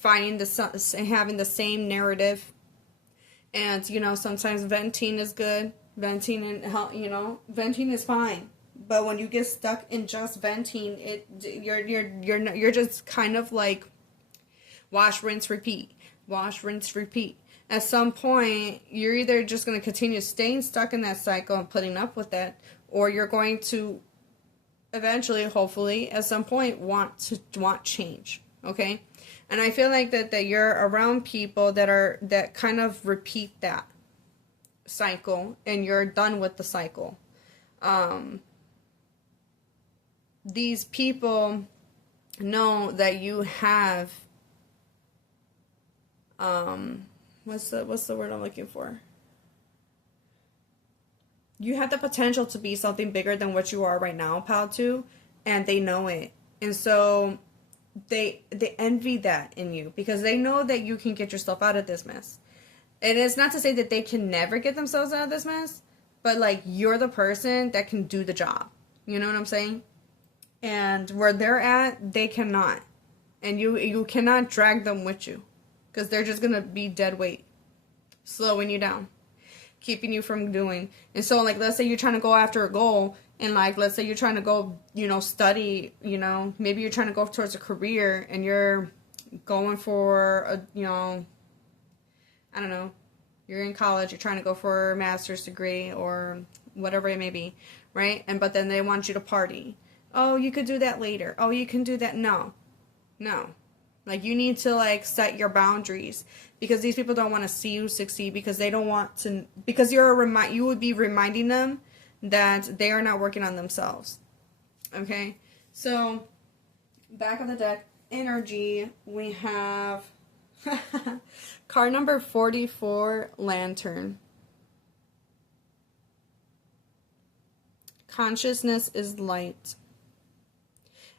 having the same narrative, and sometimes venting is good. Venting and help, venting is fine. But when you get stuck in just venting, you're just kind of like wash, rinse, repeat. Wash, rinse, repeat. At some point, you're either just going to continue staying stuck in that cycle and putting up with that, or you're going to eventually, hopefully, at some point, want change. Okay? And I feel like that you're around people that kind of repeat that cycle, and you're done with the cycle. These people know that you have what's the word I'm looking for? You have the potential to be something bigger than what you are right now, pal, too, and they know it. And so they envy that in you because they know that you can get yourself out of this mess. And it's not to say that they can never get themselves out of this mess, but like you're the person that can do the job. You know what I'm saying? And where they're at, they cannot. And you cannot drag them with you because they're just going to be dead weight, slowing you down, keeping you from doing. And so like, let's say you're trying to go after a goal and like, let's say you're trying to go, study, maybe you're trying to go towards a career and you're going for a, I don't know, you're in college, you're trying to go for a master's degree or whatever it may be, right? But then they want you to party. Oh, you could do that later. Oh, you can do that. No. Like, you need to, like, set your boundaries because these people don't want to see you succeed because they don't want to, because you would be reminding them that they are not working on themselves. Okay? So, back of the deck, energy, we have card number 44, Lantern. Consciousness is light.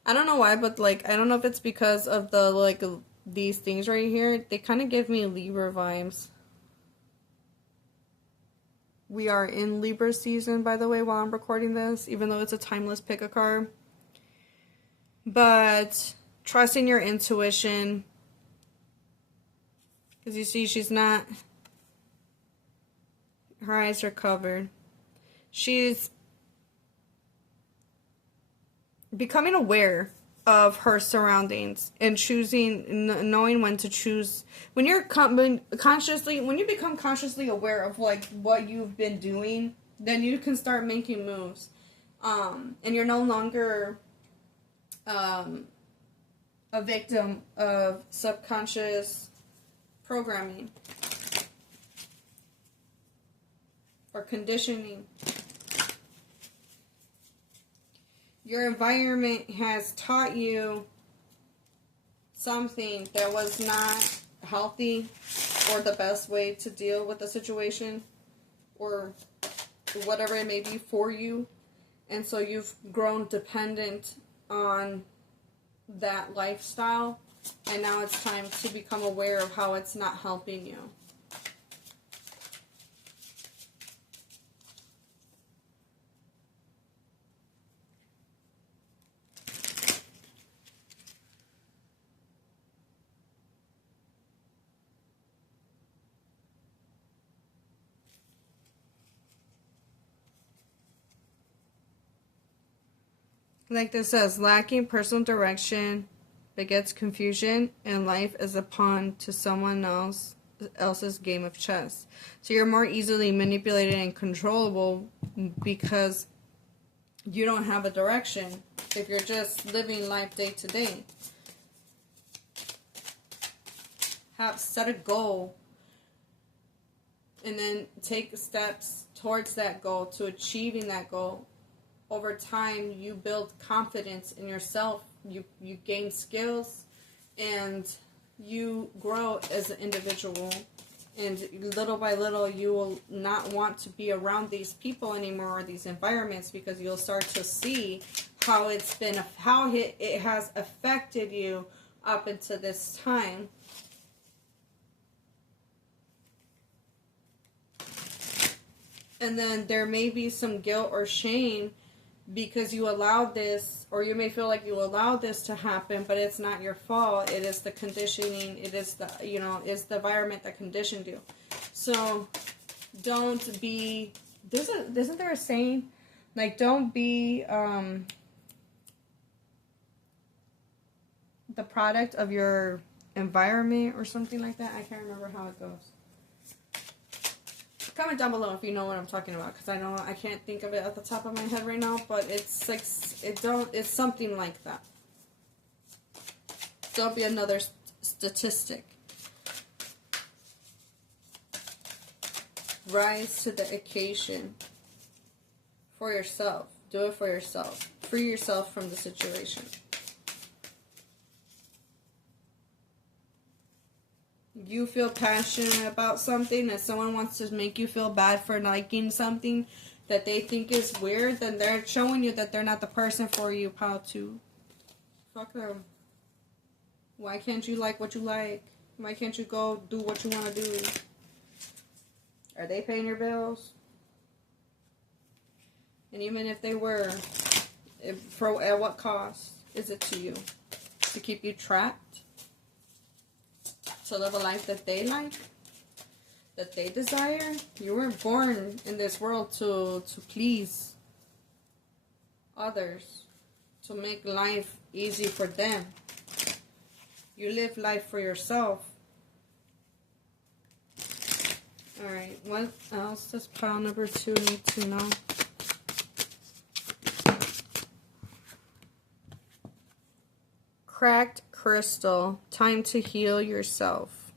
I don't know why, but like, I don't know if it's because of the, like, these things right here. They kind of give me Libra vibes. We are in Libra season, by the way, while I'm recording this, even though it's a timeless pick a card. But trust in your intuition. Because you see, she's not, her eyes are covered. She's becoming aware of her surroundings and knowing when to choose. When you become consciously aware of like what you've been doing, then you can start making moves. And you're no longer a victim of subconscious programming or conditioning. Your environment has taught you something that was not healthy or the best way to deal with the situation or whatever it may be for you. And so you've grown dependent on that lifestyle. And now it's time to become aware of how it's not helping you. Like this says, lacking personal direction begets confusion, and life is a pawn to someone else's game of chess. So you're more easily manipulated and controllable because you don't have a direction if you're just living life day to day. Set a goal and then take steps towards that goal to achieving that goal. Over time, you build confidence in yourself, you gain skills, and you grow as an individual. And little by little, you will not want to be around these people anymore or these environments because you'll start to see how it has affected you up until this time. And then there may be some guilt or shame because you allowed this, or you may feel like you allowed this to happen, but it's not your fault. It is the conditioning. It is the, it's the environment that conditioned you. So don't be, isn't there a saying? Like, don't be the product of your environment or something like that. I can't remember how it goes. Comment down below if you know what I'm talking about, because I can't think of it at the top of my head right now, but it's like it's something like that. Don't be another statistic. Rise to the occasion for yourself. Do it for yourself. Free yourself from the situation. You feel passionate about something and someone wants to make you feel bad for liking something that they think is weird, then they're showing you that they're not the person for you, pal, too. Fuck them. Why can't you like what you like? Why can't you go do what you want to do? Are they paying your bills? And even if they were, at what cost is it to you? To keep you trapped? To live a life that they like? That they desire? You weren't born in this world to please others. To make life easy for them. You live life for yourself. Alright, what else does pile number 2 need to know? Cracked crystal. Time to heal yourself.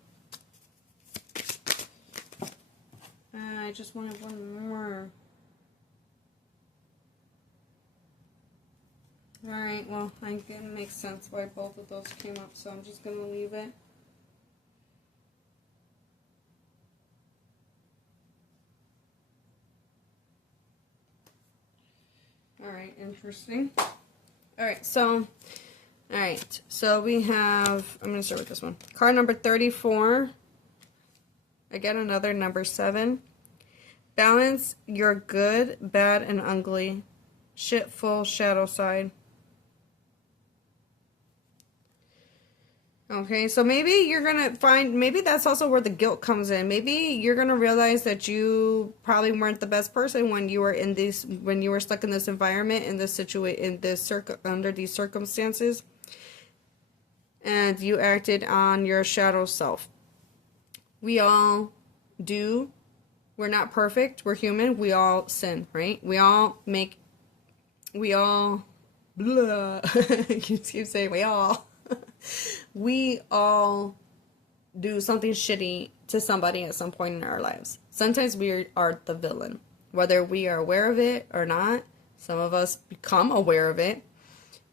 I just wanted one more. Alright, well, I think it makes sense why both of those came up, so I'm just going to leave it. Alright, interesting. Alright, so we have, I'm going to start with this one. Card number 34. Again, another number 7. Balance your good, bad, and ugly. Shitful shadow side. Okay, so maybe you're going to find, maybe that's also where the guilt comes in. Maybe you're going to realize that you probably weren't the best person when you were in this, when you were stuck in this environment, in this situation, under these circumstances. And you acted on your shadow self. We all do. We're not perfect. We're human. We all sin, right? We all, blah. You keep saying we all. We all do something shitty to somebody at some point in our lives. Sometimes we are the villain. Whether we are aware of it or not, some of us become aware of it.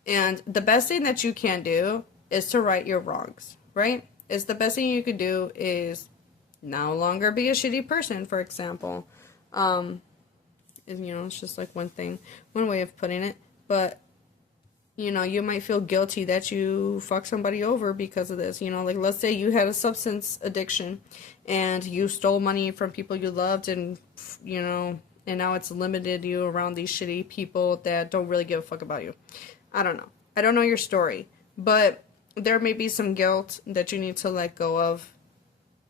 And the best thing that you can do is to right your wrongs, right? It's the best thing you could do is no longer be a shitty person, for example. And, it's just like one way of putting it. But you might feel guilty that you fucked somebody over because of this. Like, let's say you had a substance addiction and you stole money from people you loved and, and now it's limited you around these shitty people that don't really give a fuck about you. I don't know. I don't know your story, but there may be some guilt that you need to let go of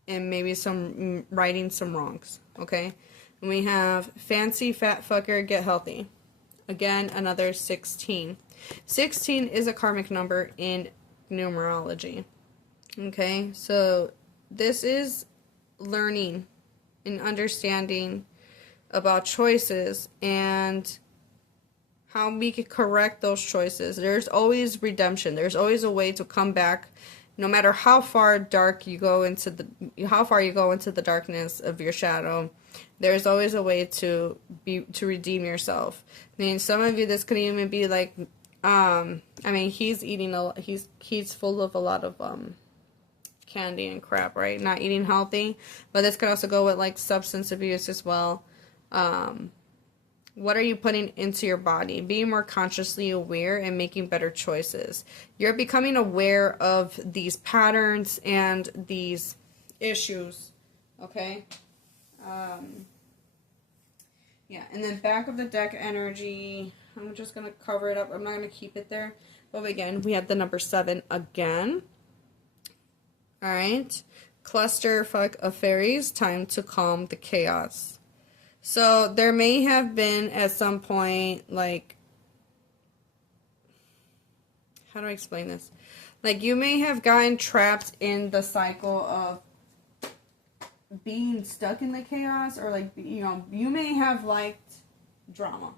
and maybe some righting some wrongs, okay? And we have fancy fat fucker, get healthy. Again, another 16. 16 is a karmic number in numerology. Okay, so this is learning and understanding about choices and how we can correct those choices. There's always redemption. There's always a way to come back, no matter how far you go into the darkness of your shadow. There's always a way to redeem yourself. I mean, some of you, this could even be like, he's full of a lot of candy and crap, right? Not eating healthy, but this could also go with like substance abuse as well. What are you putting into your body? Being more consciously aware and making better choices. You're becoming aware of these patterns and these issues, okay? Yeah, and then back of the deck energy, I'm just going to cover it up. I'm not going to keep it there. But again, we have the number 7 again. Alright. Clusterfuck of fairies. Time to calm the chaos. So there may have been at some point, like, how do I explain this? Like, you may have gotten trapped in the cycle of being stuck in the chaos, or like, you may have liked drama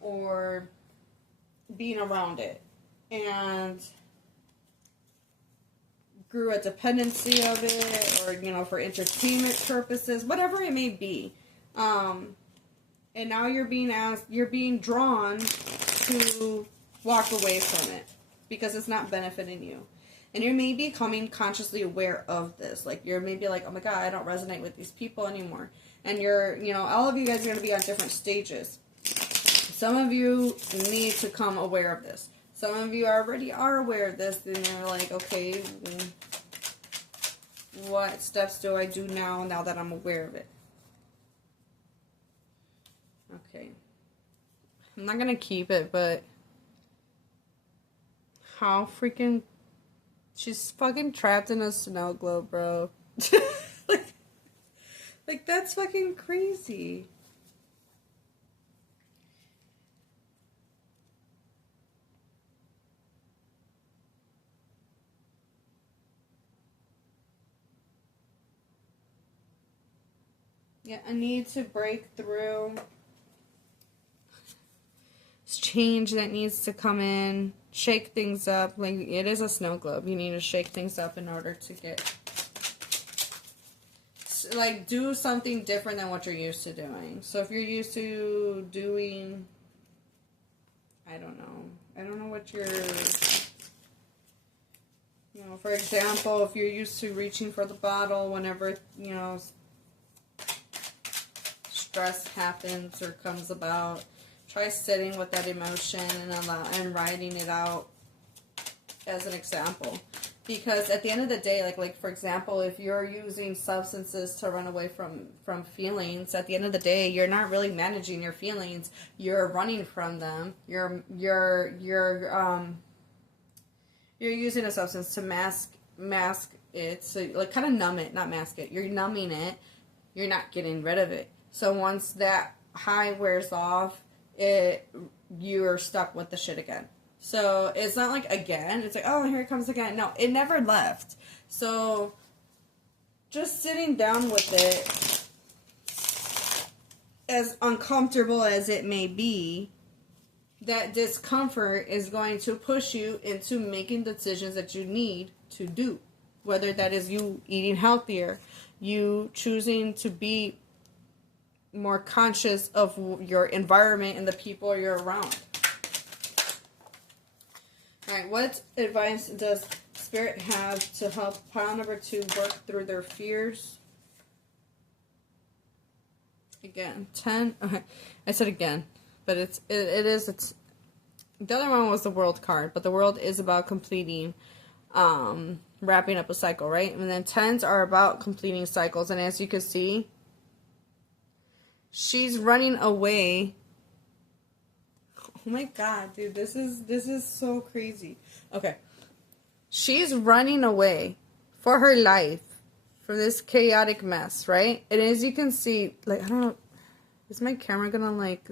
or being around it and grew a dependency of it, or for entertainment purposes, whatever it may be. And now you're being drawn to walk away from it because it's not benefiting you. And you may be becoming consciously aware of this. Like, you're maybe like, oh my God, I don't resonate with these people anymore. And all of you guys are going to be on different stages. Some of you need to come aware of this. Some of you already are aware of this, and you're like, okay, what steps do I do now that I'm aware of it? Okay. I'm not gonna keep it, but how freaking... She's fucking trapped in a snow globe, bro. like, that's fucking crazy. Yeah, I need to break through. It's change that needs to come in. Shake things up. Like, it is a snow globe. You need to shake things up in order to get... Like, do something different than what you're used to doing. So if you're used to doing... I don't know what you're... You know, for example, if you're used to reaching for the bottle whenever, you know, stress happens or comes about, try sitting with that emotion and writing it out as an example. Because at the end of the day, like for example, if you're using substances to run away from feelings, at the end of the day, you're not really managing your feelings. You're running from them. You're using a substance to mask it, so like kind of numb it, not mask it. You're numbing it. You're not getting rid of it. So once that high wears off, you're stuck with the shit again. So it's not like again. It's like, oh, here it comes again. No, it never left. So just sitting down with it, as uncomfortable as it may be, that discomfort is going to push you into making decisions that you need to do. Whether that is you eating healthier, you choosing to be more conscious of your environment and the people you're around. Alright, what advice does Spirit have to help pile number 2 work through their fears? Again, 10. Okay, I said again, but it's the other one was the World card, but the World is about completing, wrapping up a cycle, right? And then 10s are about completing cycles, and as you can see, she's running away. Oh my god, dude, this is so crazy. Okay. She's running away for her life from this chaotic mess, right? And as you can see, like, I don't know, is my camera gonna, like,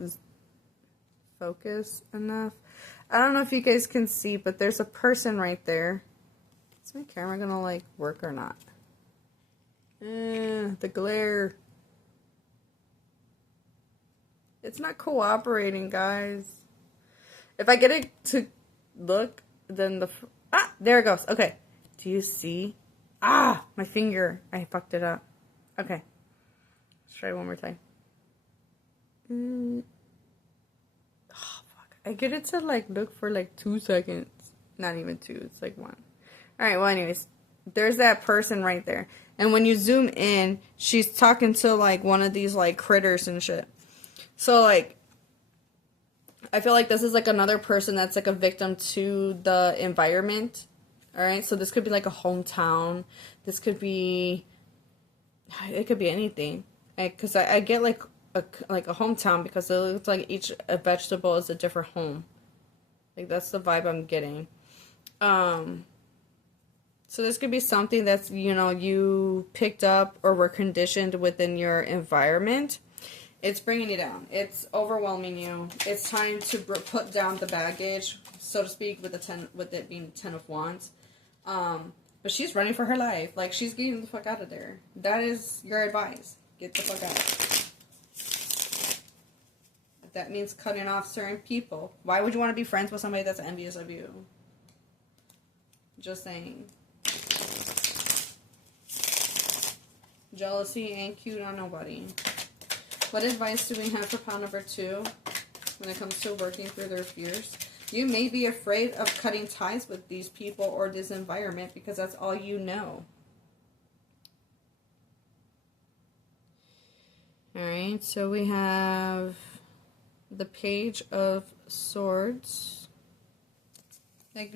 focus enough? I don't know if you guys can see, but there's a person right there. Is my camera gonna, like, work or not? The glare. It's not cooperating, guys. If I get it to look, then there it goes. Okay. Do you see? My finger. I fucked it up. Okay. Let's try one more time. Oh, fuck. I get it to, like, look for, like, 2 seconds. Not even 2. It's, like, 1. Alright, well, anyways. There's that person right there. And when you zoom in, she's talking to, like, one of these, like, critters and shit. So, like, I feel like this is, like, another person that's, like, a victim to the environment. Alright, so this could be, like, a hometown. This could be... It could be anything. Because I get, like a hometown because it looks like each vegetable is a different home. Like, that's the vibe I'm getting. So this could be something that's, you know, you picked up or were conditioned within your environment. It's bringing you down. It's overwhelming you. It's time to put down the baggage, so to speak, with it being 10 of Wands. But she's running for her life. Like, she's getting the fuck out of there. That is your advice. Get the fuck out. If that means cutting off certain people, why would you want to be friends with somebody that's envious of you? Just saying. Jealousy ain't cute on nobody. What advice do we have for pile number 2 when it comes to working through their fears? You may be afraid of cutting ties with these people or this environment because that's all you know. Alright, so we have the Page of Swords. Like,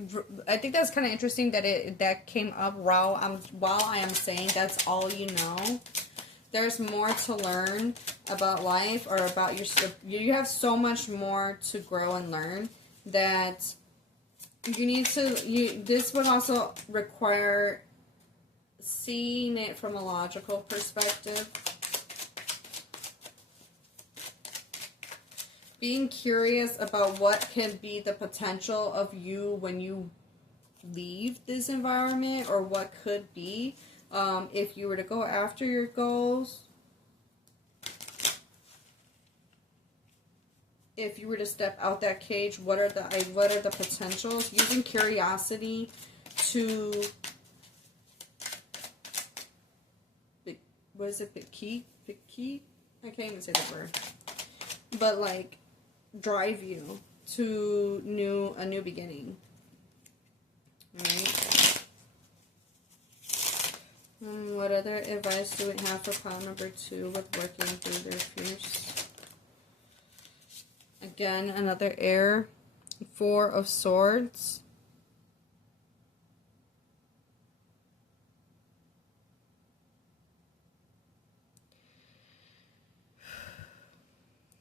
I think that's kind of interesting that that came up while I am saying that's all you know. There's more to learn about life or about yourself. You have so much more to grow and learn that you need to. This would also require seeing it from a logical perspective. Being curious about what can be the potential of you when you leave this environment, or what could be if you were to go after your goals, if you were to step out that cage, what are the potentials? Using curiosity to, what is it, picky? I can't even say the word, but like drive you to a new beginning. Right. What other advice do we have for pile number 2 with working through their fears? Again, another air. 4 of Swords.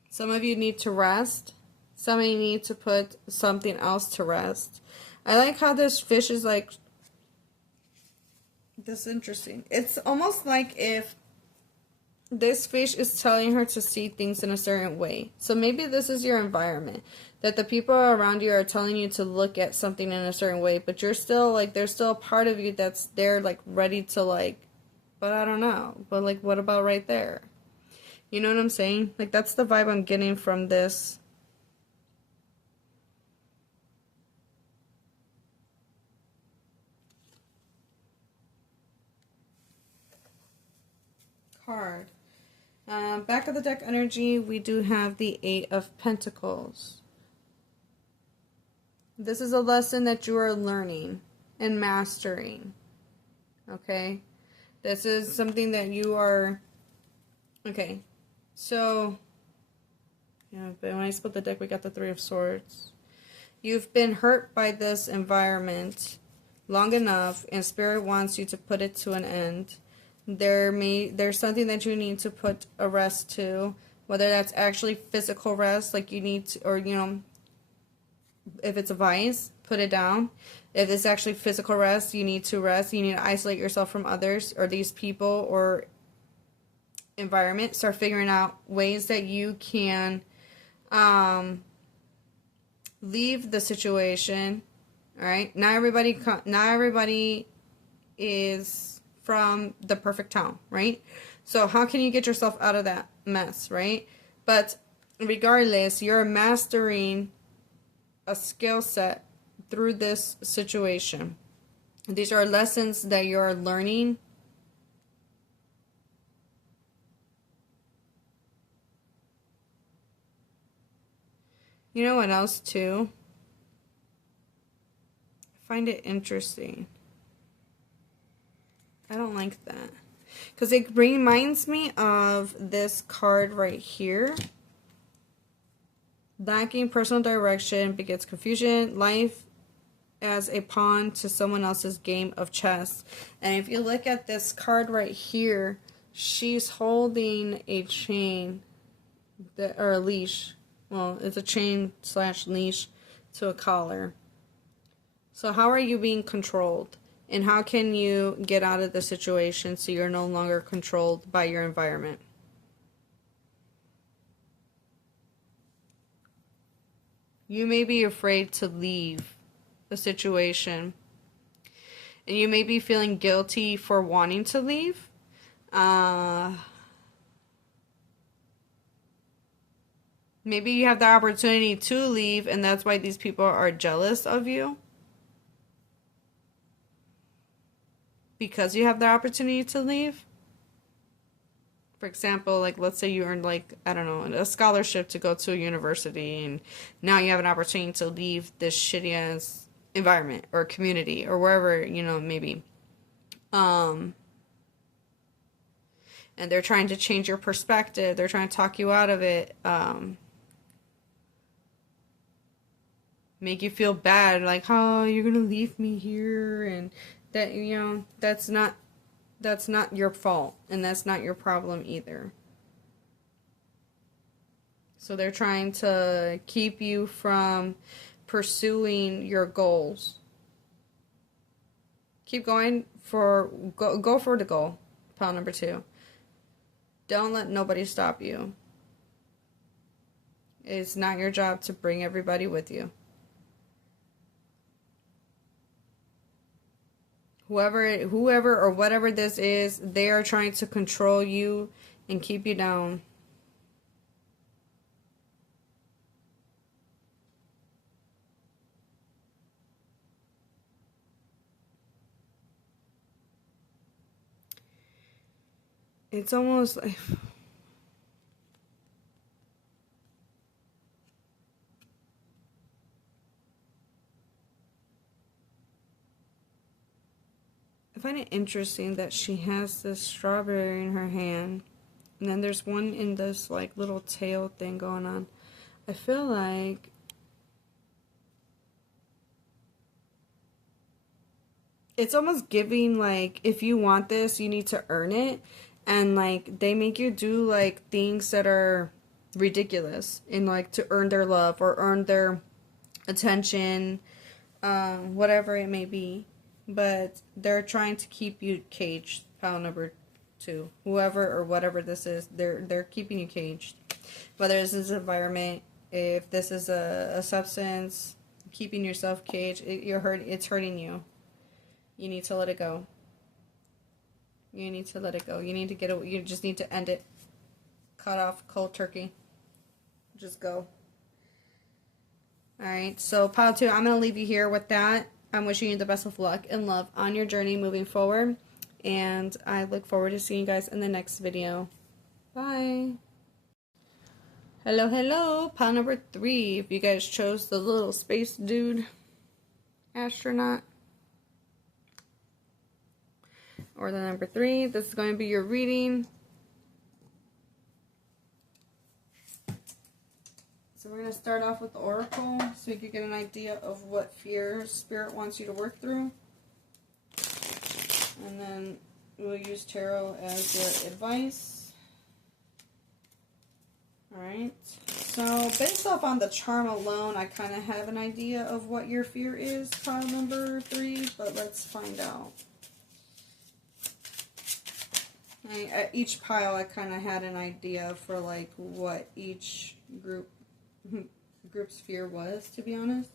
Some of you need to rest. Some of you need to put something else to rest. I like how this fish is like, this is interesting. It's almost like if this fish is telling her to see things in a certain way. So maybe this is your environment. That the people around you are telling you to look at something in a certain way. But you're still like, there's still a part of you that's there like ready to like, but I don't know. But like, what about right there? You know what I'm saying? Like, that's the vibe I'm getting from this. Card. Back of the deck energy, we do have the 8 of Pentacles. This is a lesson that you are learning and mastering. Okay? This is something that you are... Okay. So, yeah, but when I split the deck, we got the 3 of Swords. You've been hurt by this environment long enough, and Spirit wants you to put it to an end. There's something that you need to put a rest to, whether that's actually physical rest, like you need to, or, you know, if it's a vice, put it down. If it's actually physical rest, you need to rest. You need to isolate yourself from others or these people or environment. Start figuring out ways that you can leave the situation. All right, not everybody is from the perfect town, right? So how can you get yourself out of that mess, right? But regardless, you're mastering a skill set through this situation. These are lessons that you're learning. You know what else too? I find it interesting. I don't like that. Because it reminds me of this card right here. Lacking personal direction begets confusion. Life as a pawn to someone else's game of chess. And if you look at this card right here, she's holding a chain or a leash. Well, it's a chain / leash to a collar. So how are you being controlled? And how can you get out of the situation so you're no longer controlled by your environment? You may be afraid to leave the situation. And you may be feeling guilty for wanting to leave. Maybe you have the opportunity to leave, and that's why these people are jealous of you. Because you have the opportunity to leave. For example, like, let's say you earned, like, I don't know, a scholarship to go to a university, and now you have an opportunity to leave this shitty-ass environment or community or wherever, you know, maybe. And they're trying to change your perspective. They're trying to talk you out of it. make you feel bad, like, oh, you're gonna leave me here, and that, that's not your fault, and that's not your problem either. So they're trying to keep you from pursuing your goals. Keep going go for the goal. Pile number 2. Don't let nobody stop you. It's not your job to bring everybody with you. Whoever or whatever this is, they are trying to control you and keep you down. It's almost like, I find it interesting that she has this strawberry in her hand, and then there's one in this like little tail thing going on. I feel like it's almost giving, like, if you want this, you need to earn it, and like they make you do like things that are ridiculous in, like, to earn their love or earn their attention, whatever it may be. But they're trying to keep you caged. Pile number 2. Whoever or whatever this is, they're keeping you caged. Whether this is an environment, if this is a substance, keeping yourself caged, it's hurting you. You need to let it go. You need to let it go. You need to you just need to end it. Cut off cold turkey. Just go. Alright, so pile 2, I'm going to leave you here with that. I'm wishing you the best of luck and love on your journey moving forward. And I look forward to seeing you guys in the next video. Bye. Hello, hello. Pile number 3. If you guys chose the little space dude astronaut, or the number 3, this is going to be your reading. So we're going to start off with the oracle so you can get an idea of what fear Spirit wants you to work through. And then we'll use tarot as your advice. Alright. So based off on the charm alone, I kind of have an idea of what your fear is, pile number 3, but let's find out. At each pile, I kind of had an idea for like what each group's fear was, to be honest.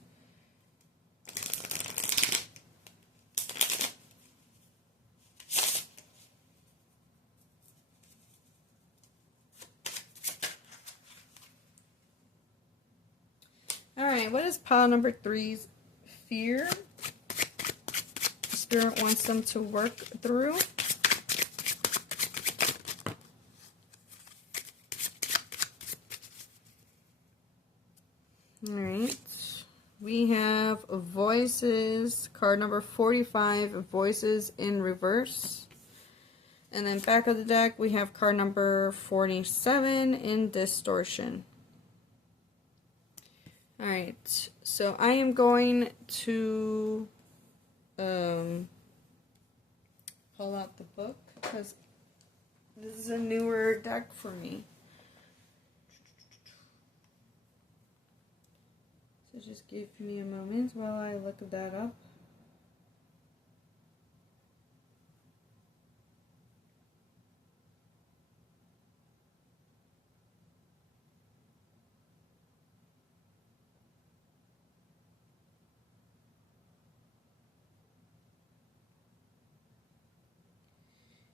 Alright, what is pile number 3's fear? Spirit wants them to work through. Alright, we have voices, card number 45, voices in reverse. And then back of the deck, we have card number 47 in distortion. Alright, so I am going to pull out the book because this is a newer deck for me. So just give me a moment while I look that up.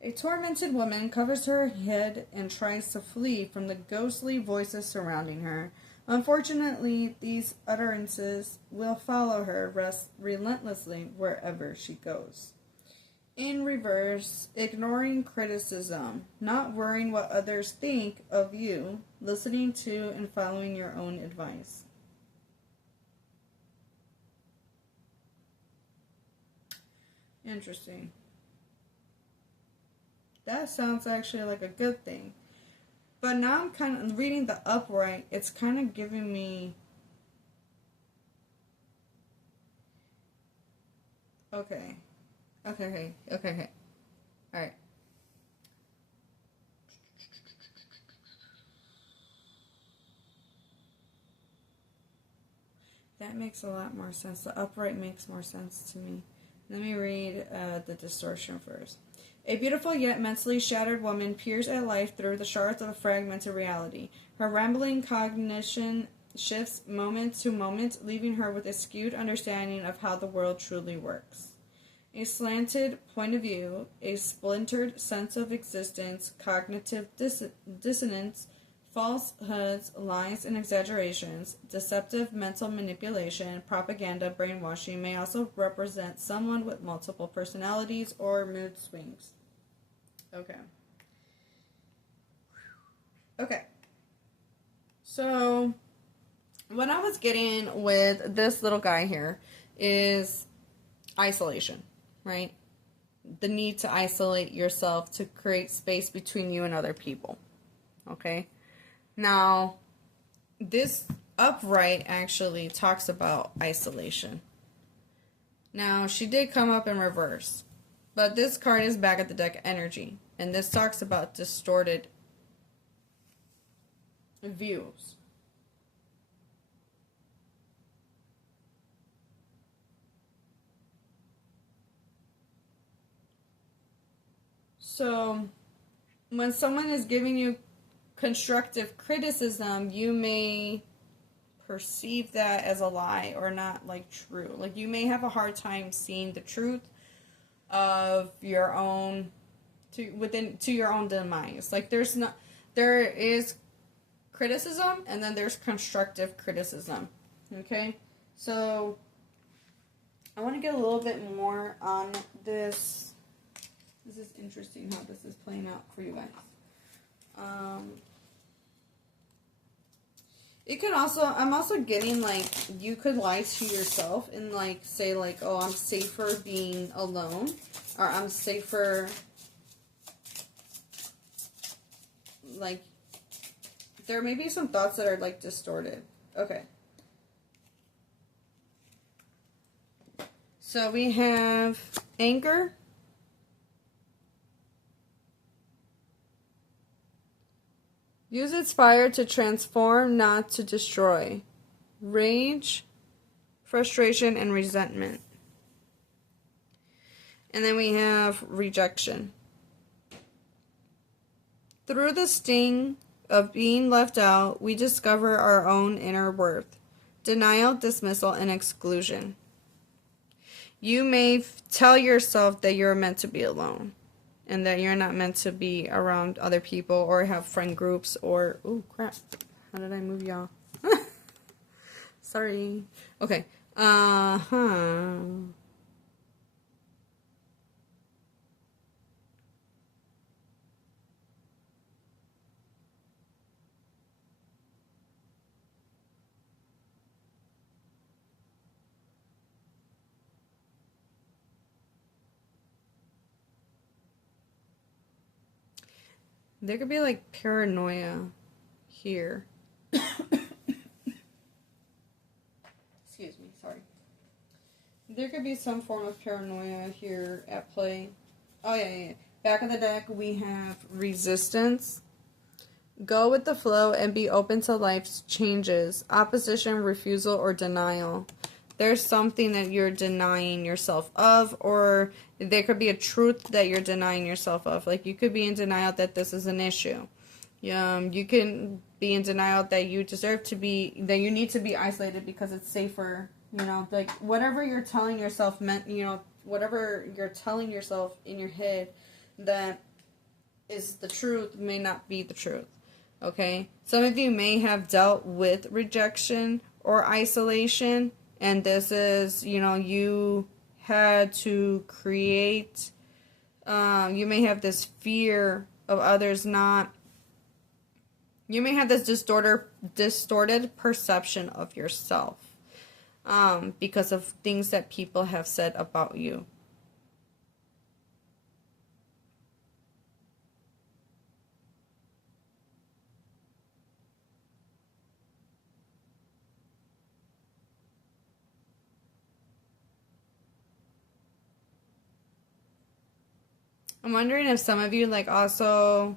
A tormented woman covers her head and tries to flee from the ghostly voices surrounding her. Unfortunately, these utterances will follow her relentlessly wherever she goes. In reverse, ignoring criticism, not worrying what others think of you, listening to and following your own advice. Interesting. That sounds actually like a good thing. But now I'm kind of reading the upright. It's kind of giving me Okay. Okay. All right. That makes a lot more sense. The upright makes more sense to me. Let me read the distortion first. A beautiful yet mentally shattered woman peers at life through the shards of a fragmented reality. Her rambling cognition shifts moment to moment, leaving her with a skewed understanding of how the world truly works. A slanted point of view, a splintered sense of existence, cognitive dissonance, falsehoods, lies and exaggerations, deceptive mental manipulation, propaganda, brainwashing may also represent someone with multiple personalities or mood swings. Okay. So, what I was getting with this little guy here is isolation, right? The need to isolate yourself to create space between you and other people. Okay? Now, this upright actually talks about isolation. Now, she did come up in reverse, but this card is back at the deck energy, and this talks about distorted views. So, when someone is giving you constructive criticism, you may perceive that as a lie or not like true. Like you may have a hard time seeing the truth of your own to your own demise. Like there is criticism and then there's constructive criticism. Okay? So I want to get a little bit more on this. This is interesting how this is playing out for you guys. It could also, I'm also getting like, you could lie to yourself and like say like, oh, I'm safer being alone, or I'm safer, like, there may be some thoughts that are like distorted. Okay. So we have anger. Use its fire to transform, not to destroy. Rage, frustration, and resentment. And then we have rejection. Through the sting of being left out, we discover our own inner worth. Denial, dismissal, and exclusion. You may tell yourself that you're meant to be alone. And that you're not meant to be around other people or have friend groups or... Oh, crap. How did I move y'all? Sorry. Okay. There could be like paranoia here. Excuse me, sorry. There could be some form of paranoia here at play. Oh, yeah. Back of the deck, we have resistance. Go with the flow and be open to life's changes. Opposition, refusal, or denial. There's something that you're denying yourself of, or there could be a truth that you're denying yourself of. Like, you could be in denial that this is an issue. You can be in denial that you deserve to be, that you need to be isolated because it's safer. You know, like, whatever you're telling yourself whatever you're telling yourself in your head that is the truth may not be the truth. Okay? Some of you may have dealt with rejection or isolation. And this is, you had to create, you may have this fear of others not, you may have this distorted perception of yourself, because of things that people have said about you. I'm wondering if some of you, like, also,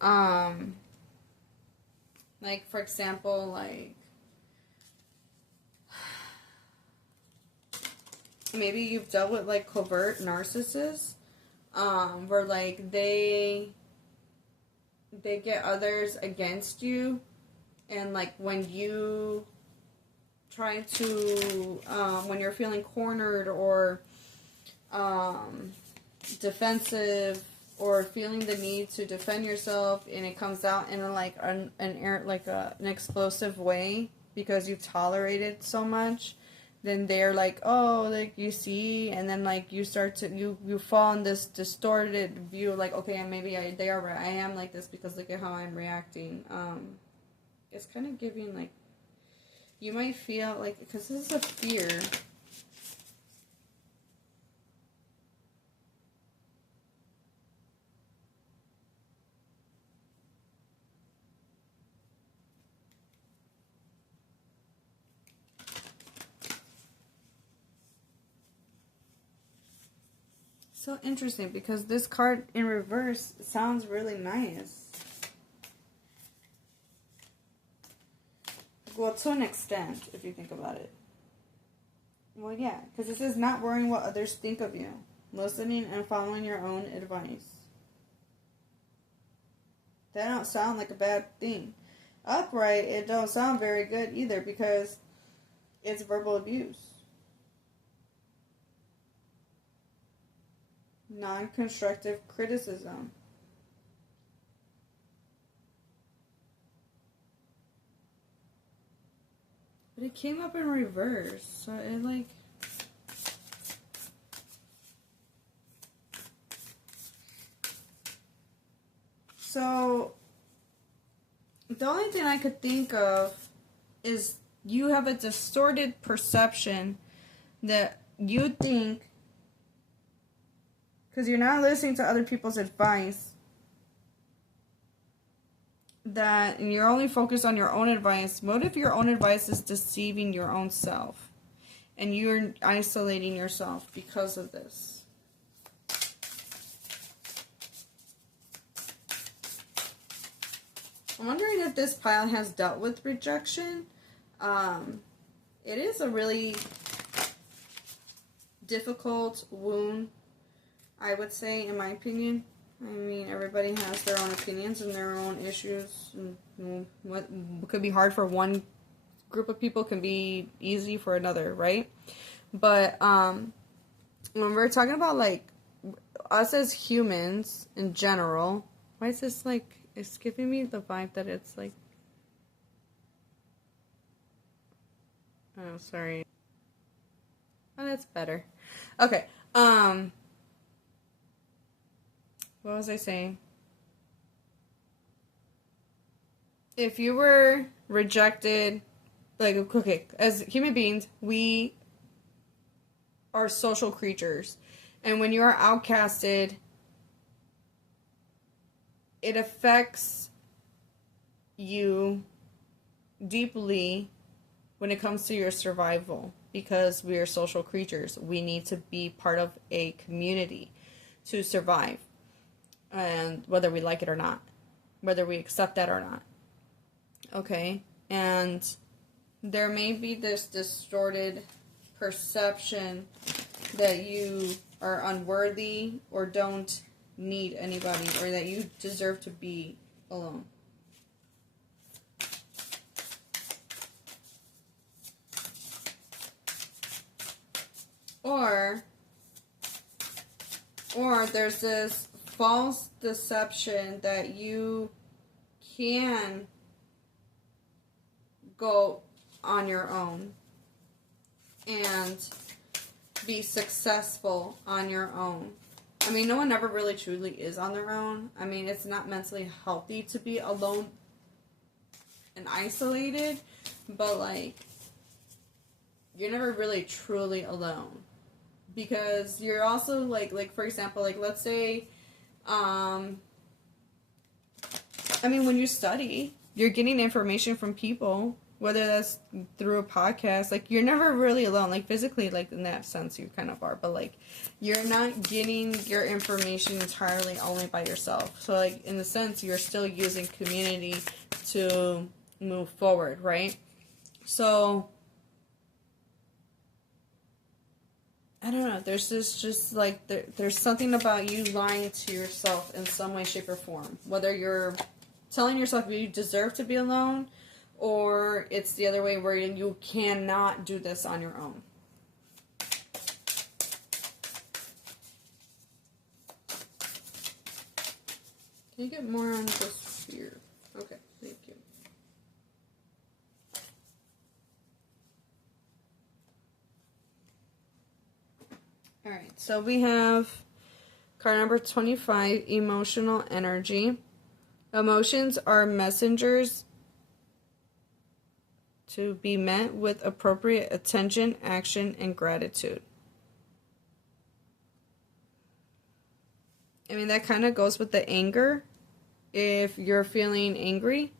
like, for example, like, maybe you've dealt with, like, covert narcissists, where, like, they get others against you, and, like, when you try to, when you're feeling cornered or, defensive, or feeling the need to defend yourself, and it comes out in like an explosive way because you've tolerated so much, then they're like, oh, like, you see, and then, like, you start to you fall in this distorted view, like, okay, and maybe I am like this because look at how I'm reacting. It's kind of giving, like, you might feel like, because this is a fear. So interesting, because this card in reverse sounds really nice. Well, to an extent, if you think about it. Well, yeah, because it says not worrying what others think of you, listening and following your own advice. That don't sound like a bad thing. Upright, it don't sound very good either, because it's verbal abuse. Non-constructive criticism. But it came up in reverse, so it, like... So, the only thing I could think of is you have a distorted perception that you think, because you're not listening to other people's advice, that you're only focused on your own advice. What if your own advice is deceiving your own self, and you're isolating yourself because of this? I'm wondering if this pile has dealt with rejection. It is a really difficult wound, I would say, in my opinion. I mean, everybody has their own opinions and their own issues. And what could be hard for one group of people can be easy for another, right? But when we're talking about, like, us as humans in general, why is this, like, it's giving me the vibe that it's, like, oh, sorry. Oh, that's better. Okay, what was I saying? If you were rejected, like, okay, as human beings, we are social creatures. And when you are outcasted, it affects you deeply when it comes to your survival, because we are social creatures. We need to be part of a community to survive. And whether we like it or not, whether we accept that or not. Okay? And there may be this distorted perception that you are unworthy or don't need anybody, or that you deserve to be alone. Or there's this false deception that you can go on your own and be successful on your own. I mean, no one ever really truly is on their own. I mean, it's not mentally healthy to be alone and isolated, but, like, you're never really truly alone. Because you're also, like for example, like, let's say, I mean, when you study, you're getting information from people whether that's through a podcast. Like, you're never really alone. Like, physically, like, in that sense, you kind of are. But, like, you're not getting your information entirely only by yourself. So, like, in a sense, you're still using community to move forward, right? So, I don't know. There's this just, like, there's something about you lying to yourself in some way, shape, or form. Whether you're telling yourself you deserve to be alone, or it's the other way where you cannot do this on your own. Can you get more on this here? Okay, thank you. Alright, so we have card number 25, emotional energy. Emotions are messengers to be met with appropriate attention, action, and gratitude. I mean, that kind of goes with the anger. If you're feeling angry,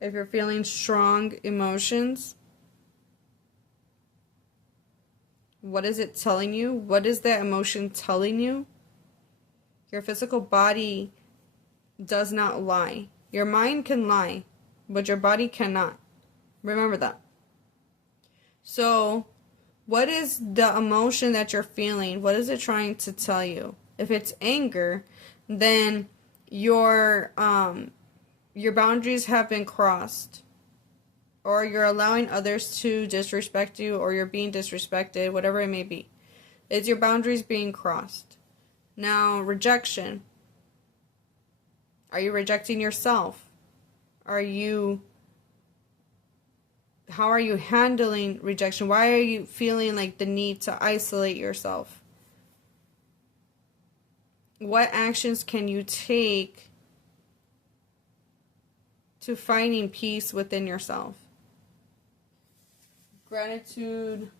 if you're feeling strong emotions, what is it telling you? What is that emotion telling you? Your physical body does not lie. Your mind can lie, but your body cannot. Remember that. So, what is the emotion that you're feeling? What is it trying to tell you? If it's anger, then your boundaries have been crossed. Or you're allowing others to disrespect you, or you're being disrespected, whatever it may be. It's your boundaries being crossed. Now, rejection. Are you rejecting yourself? How are you handling rejection? Why are you feeling like the need to isolate yourself? What actions can you take to finding peace within yourself? Gratitude.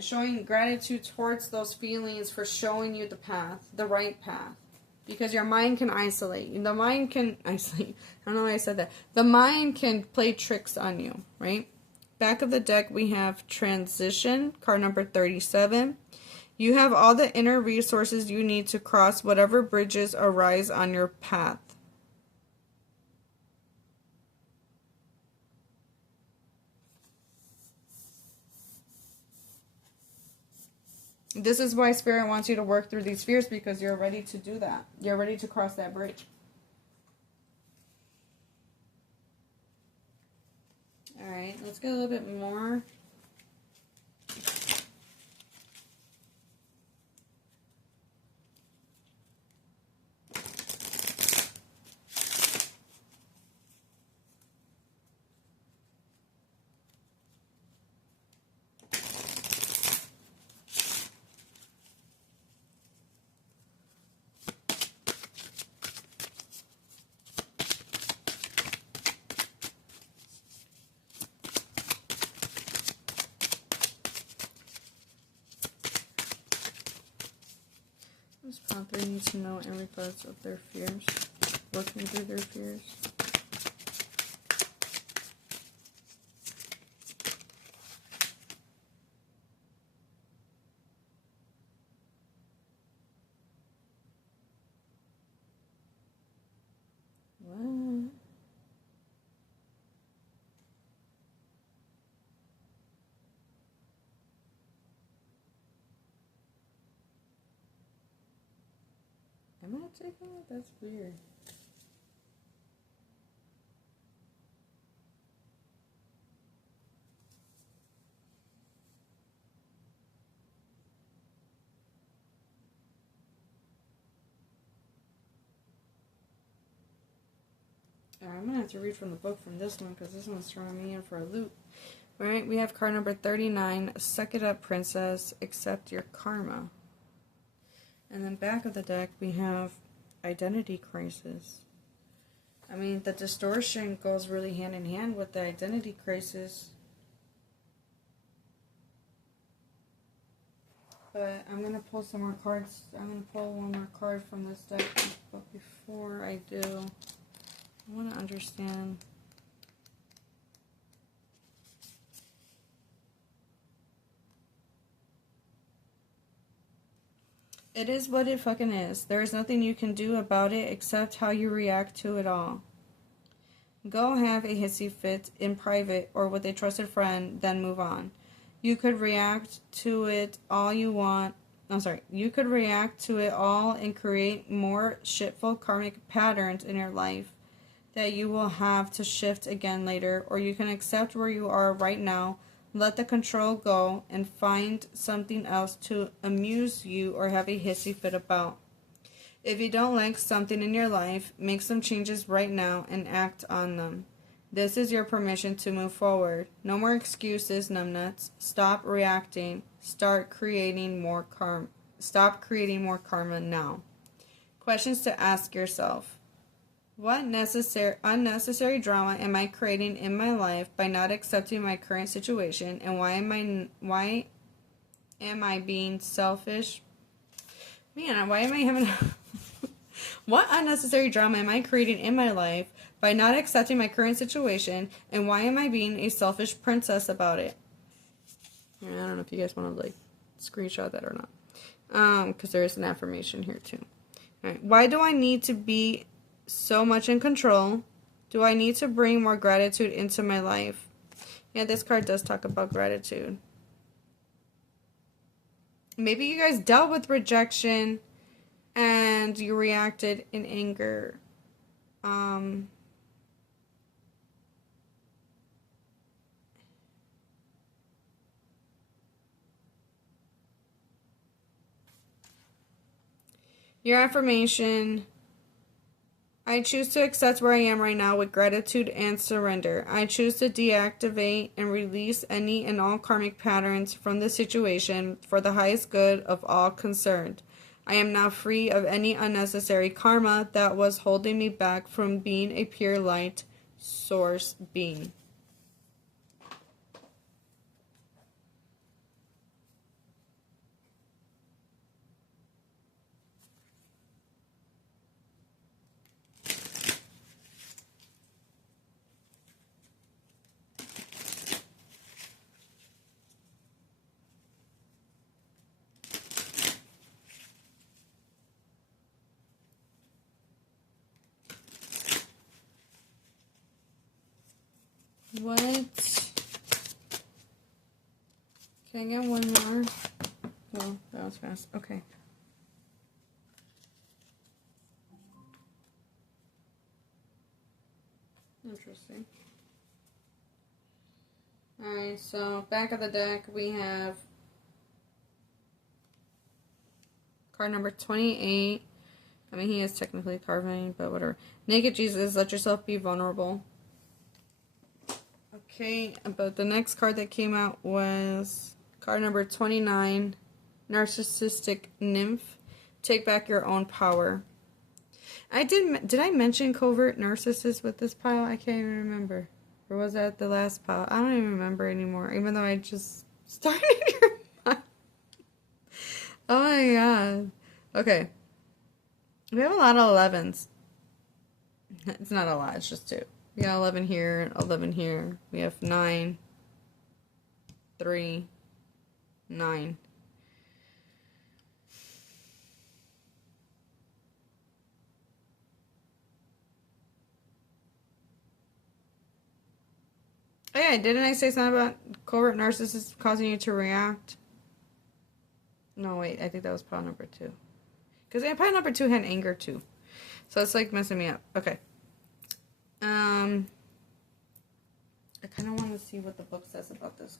Showing gratitude towards those feelings for showing you the path, the right path. Because your mind can isolate. The mind can isolate. I don't know why I said that. The mind can play tricks on you, right? Back of the deck, we have transition, card number 37. You have all the inner resources you need to cross whatever bridges arise on your path. This is why Spirit wants you to work through these fears, because you're ready to do that. You're ready to cross that bridge. Alright, let's get a little bit more. They need to know every part of their fears, working through their fears. What? Am I taking it? That's weird. Alright, I'm going to have to read from the book from this one, because this one's throwing me in for a loop. Alright, we have card number 39, Suck It Up, Princess, Accept Your Karma. And then back of the deck, we have Identity Crisis. I mean, the distortion goes really hand in hand with the identity crisis. But I'm going to pull some more cards. I'm going to pull one more card from this deck. But before I do, I want to understand. It is what it fucking is. There is nothing you can do about it except how you react to it all. Go have a hissy fit in private or with a trusted friend, then move on. You could react to it all you want. You could react to it all and create more shitful karmic patterns in your life that you will have to shift again later, or you can accept where you are right now, let the control go, and find something else to amuse you or have a hissy fit about. If you don't like something in your life, make some changes right now and act on them. This is your permission to move forward. No more excuses, numbnuts. Stop reacting. Stop creating more karma now. Questions to ask yourself. What unnecessary drama am I creating in my life by not accepting my current situation, and why am I being selfish? Man, why am I having What unnecessary drama am I creating in my life by not accepting my current situation, and why am I being a selfish princess about it? I don't know if you guys want to, like, screenshot that or not. Because there is an affirmation here, too. All right. Why do I need to be so much in control? Do I need to bring more gratitude into my life? Yeah, this card does talk about gratitude. Maybe you guys dealt with rejection and you reacted in anger. Your affirmation. I choose to accept where I am right now with gratitude and surrender. I choose to deactivate and release any and all karmic patterns from the situation for the highest good of all concerned. I am now free of any unnecessary karma that was holding me back from being a pure light source being. What? Can I get one more? Well, that was fast. Okay. Interesting. Alright, so back of the deck we have card number 28. I mean, he is technically carving, but whatever. Naked Jesus, let yourself be vulnerable. Okay, but the next card that came out was card number 29, Narcissistic Nymph. Take back your own power. Did I mention covert narcissist with this pile? I can't even remember. Or was that the last pile? I don't even remember anymore, even though I just started your mind. Oh my god. Okay. We have a lot of 11s. It's not a lot, it's just 2. We got 11 here, 11 here. We have 9, 3, 9. Oh yeah, didn't I say something about covert narcissists causing you to react? No, wait, I think that was pile number 2. Because pile number 2 had anger too. So it's like messing me up. Okay. I kind of want to see what the book says about this.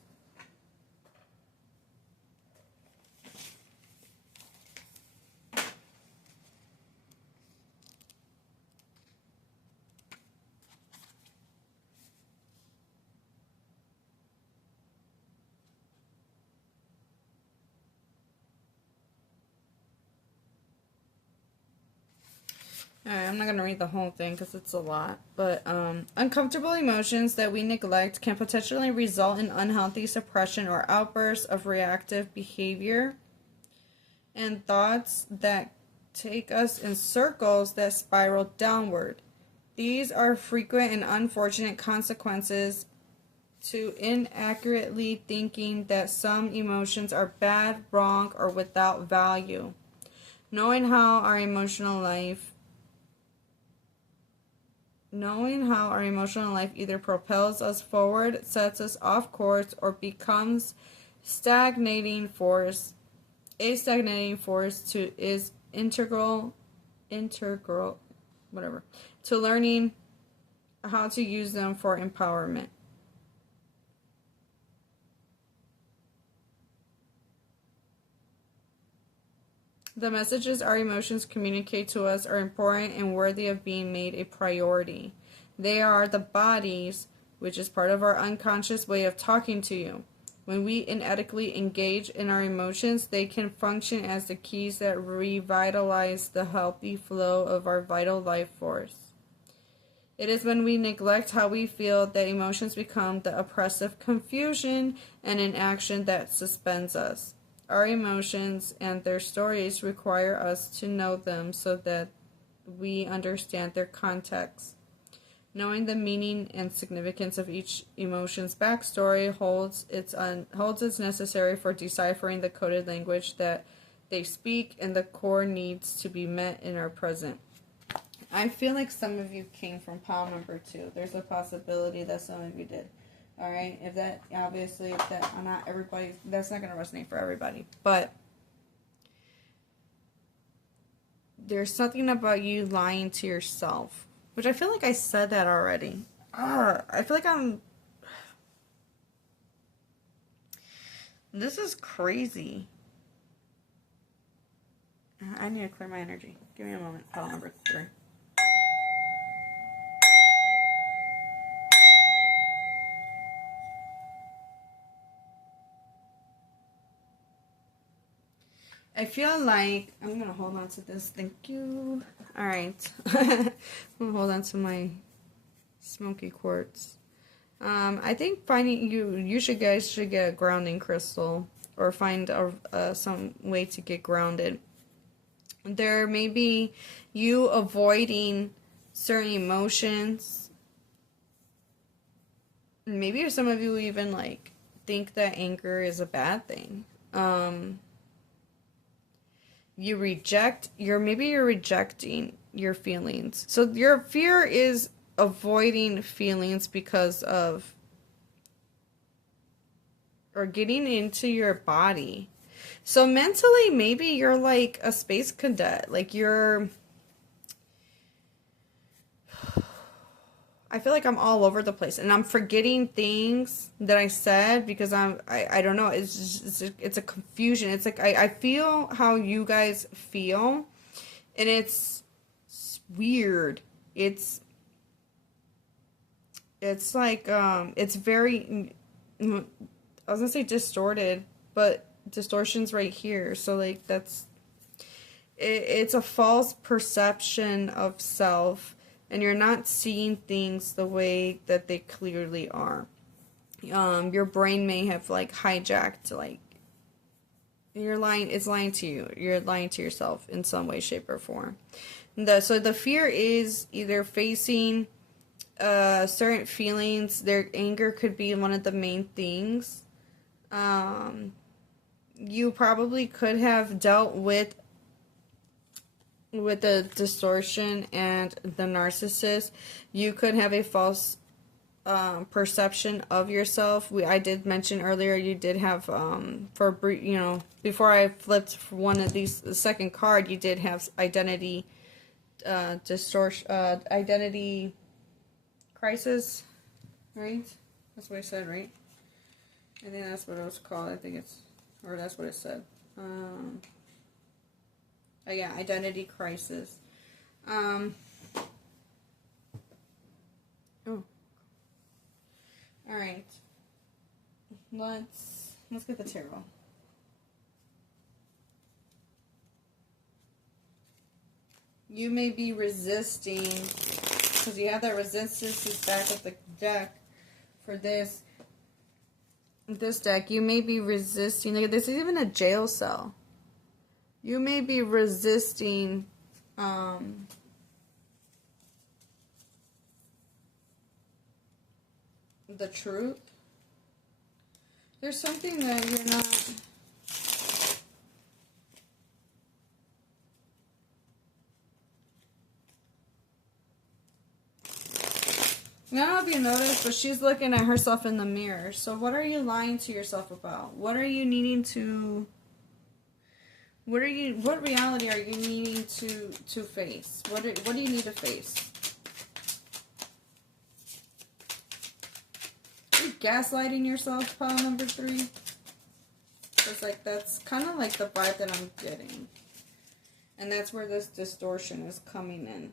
Alright, I'm not going to read the whole thing because it's a lot. But, uncomfortable emotions that we neglect can potentially result in unhealthy suppression or outbursts of reactive behavior. and thoughts that take us in circles that spiral downward. These are frequent and unfortunate consequences to inaccurately thinking that some emotions are bad, wrong, or without value. Knowing how our emotional life either propels us forward, sets us off course, or becomes a stagnating force is integral to learning how to use them for empowerment. The messages our emotions communicate to us are important and worthy of being made a priority. They are the body's, which is part of our unconscious way of talking to you. When we inadequately engage in our emotions, they can function as the keys that revitalize the healthy flow of our vital life force. It is when we neglect how we feel that emotions become the oppressive confusion and inaction that suspends us. Our emotions and their stories require us to know them so that we understand their context. Knowing the meaning and significance of each emotion's backstory holds its necessary for deciphering the coded language that they speak and the core needs to be met in our present. I feel like some of you came from pile number 2. There's a possibility that some of you did. Alright, not everybody, that's not going to resonate for everybody, but there's something about you lying to yourself, which I feel like I said that already. I feel like this is crazy. I need to clear my energy. Give me a moment. Pile number 3. I feel like I'm going to hold on to this. Thank you. All right. I'm going to hold on to my smoky quartz. I think guys should get a grounding crystal or find some way to get grounded. There may be you avoiding certain emotions. Maybe some of you even think that anger is a bad thing. You're rejecting your feelings. So your fear is avoiding feelings because of, or getting into your body. So mentally, maybe you're like a space cadet. I feel like I'm all over the place and I'm forgetting things that I said because I don't know. It's a confusion. It's like, I feel how you guys feel and it's weird. It's like, it's very, I was gonna say distorted, but distortion's right here. So it's a false perception of self. And you're not seeing things the way that they clearly are. Your brain may have hijacked, it's lying to you. You're lying to yourself in some way, shape, or form. So the fear is either facing certain feelings. Their anger could be one of the main things. You probably could have dealt with the distortion and the narcissist. You could have a false perception of yourself. I did mention earlier you did have before I flipped one of these, the second card, you did have identity identity crisis, right? That's what I said, right? I think that's what it was called. That's what it said. Yeah, identity crisis. Oh. Alright. Let's get the tarot. You may be resisting, because you have that resistance is back of the deck for this deck. You may be resisting. This is even a jail cell. You may be resisting the truth. There's something that you're not... I don't know if you noticed, but she's looking at herself in the mirror. So what are you lying to yourself about? What are you needing to... What reality are you needing to face? What do you need to face? Are you gaslighting yourself, pile number 3? It's like, that's kind of like the vibe that I'm getting. And that's where this distortion is coming in.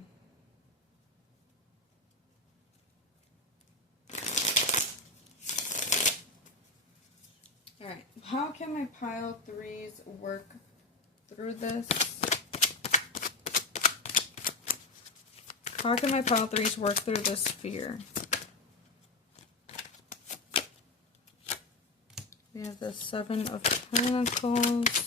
Alright, how can my pile 3s work through this? How can my pile 3s work through this fear? We have the 7 of Pentacles.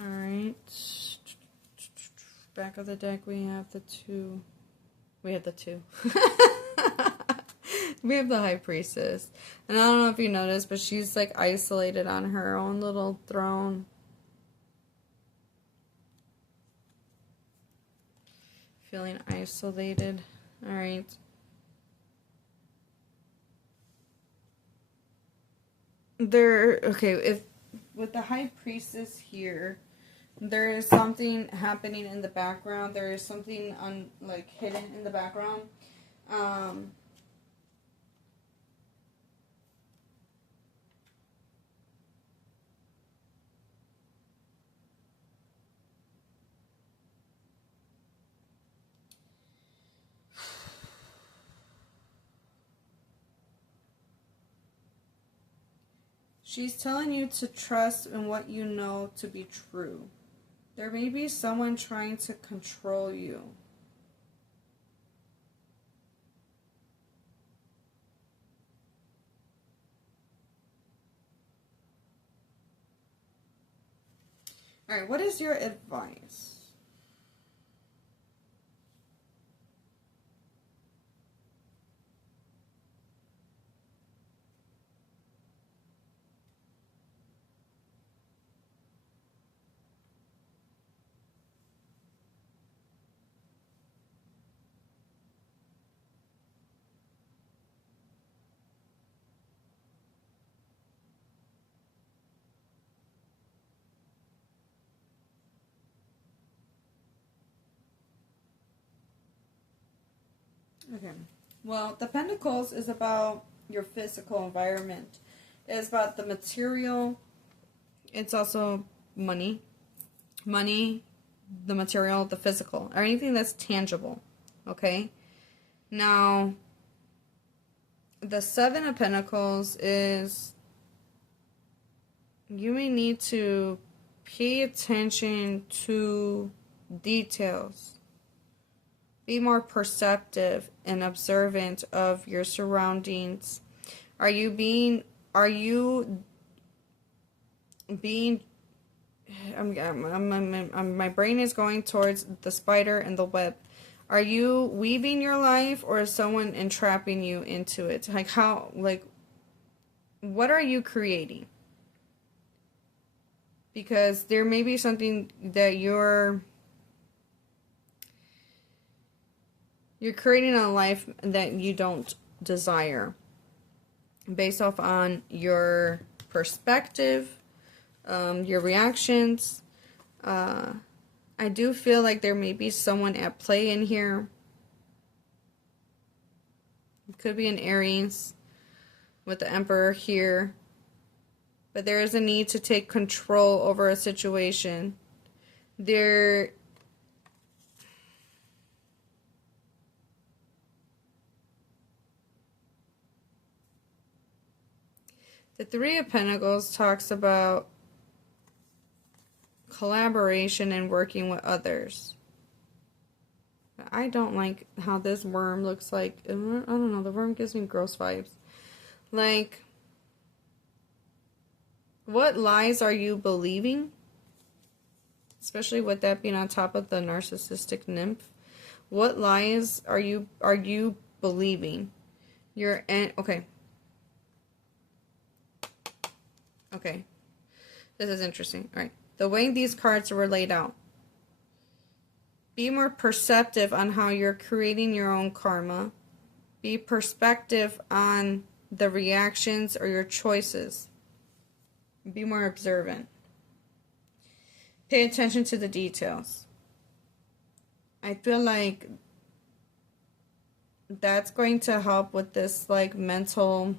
Alright. Back of the deck we have the 2. We have the 2. We have the High Priestess. And I don't know if you noticed, but she's like isolated on her own little throne. Feeling isolated. Alright. Okay, if with the High Priestess here, there is something happening in the background. There is something hidden in the background. She's telling you to trust in what you know to be true. There may be someone trying to control you. Alright, what is your advice? Okay. Well, the Pentacles is about your physical environment. It's about the material. It's also money. Money, the material, the physical. Or anything that's tangible. Okay? Now, the 7 of Pentacles is... You may need to pay attention to details. Be more perceptive and observant of your surroundings. My brain is going towards the spider and the web. Are you weaving your life, or is someone entrapping you into it? What are you creating? Because there may be something that you're creating a life that you don't desire based off on your perspective, your reactions. I do feel like there may be someone at play in here. It could be an Aries with the Emperor here. But there is a need to take control over a situation. The 3 of Pentacles talks about collaboration and working with others. I don't like how this worm looks like. I don't know. The worm gives me gross vibes. Like, what lies are you believing? Especially with that being on top of the narcissistic nymph. What lies are you believing? Okay. Okay. This is interesting. All right. The way these cards were laid out. Be more perceptive on how you're creating your own karma. Be perspective on the reactions or your choices. Be more observant. Pay attention to the details. I feel like that's going to help with this like mental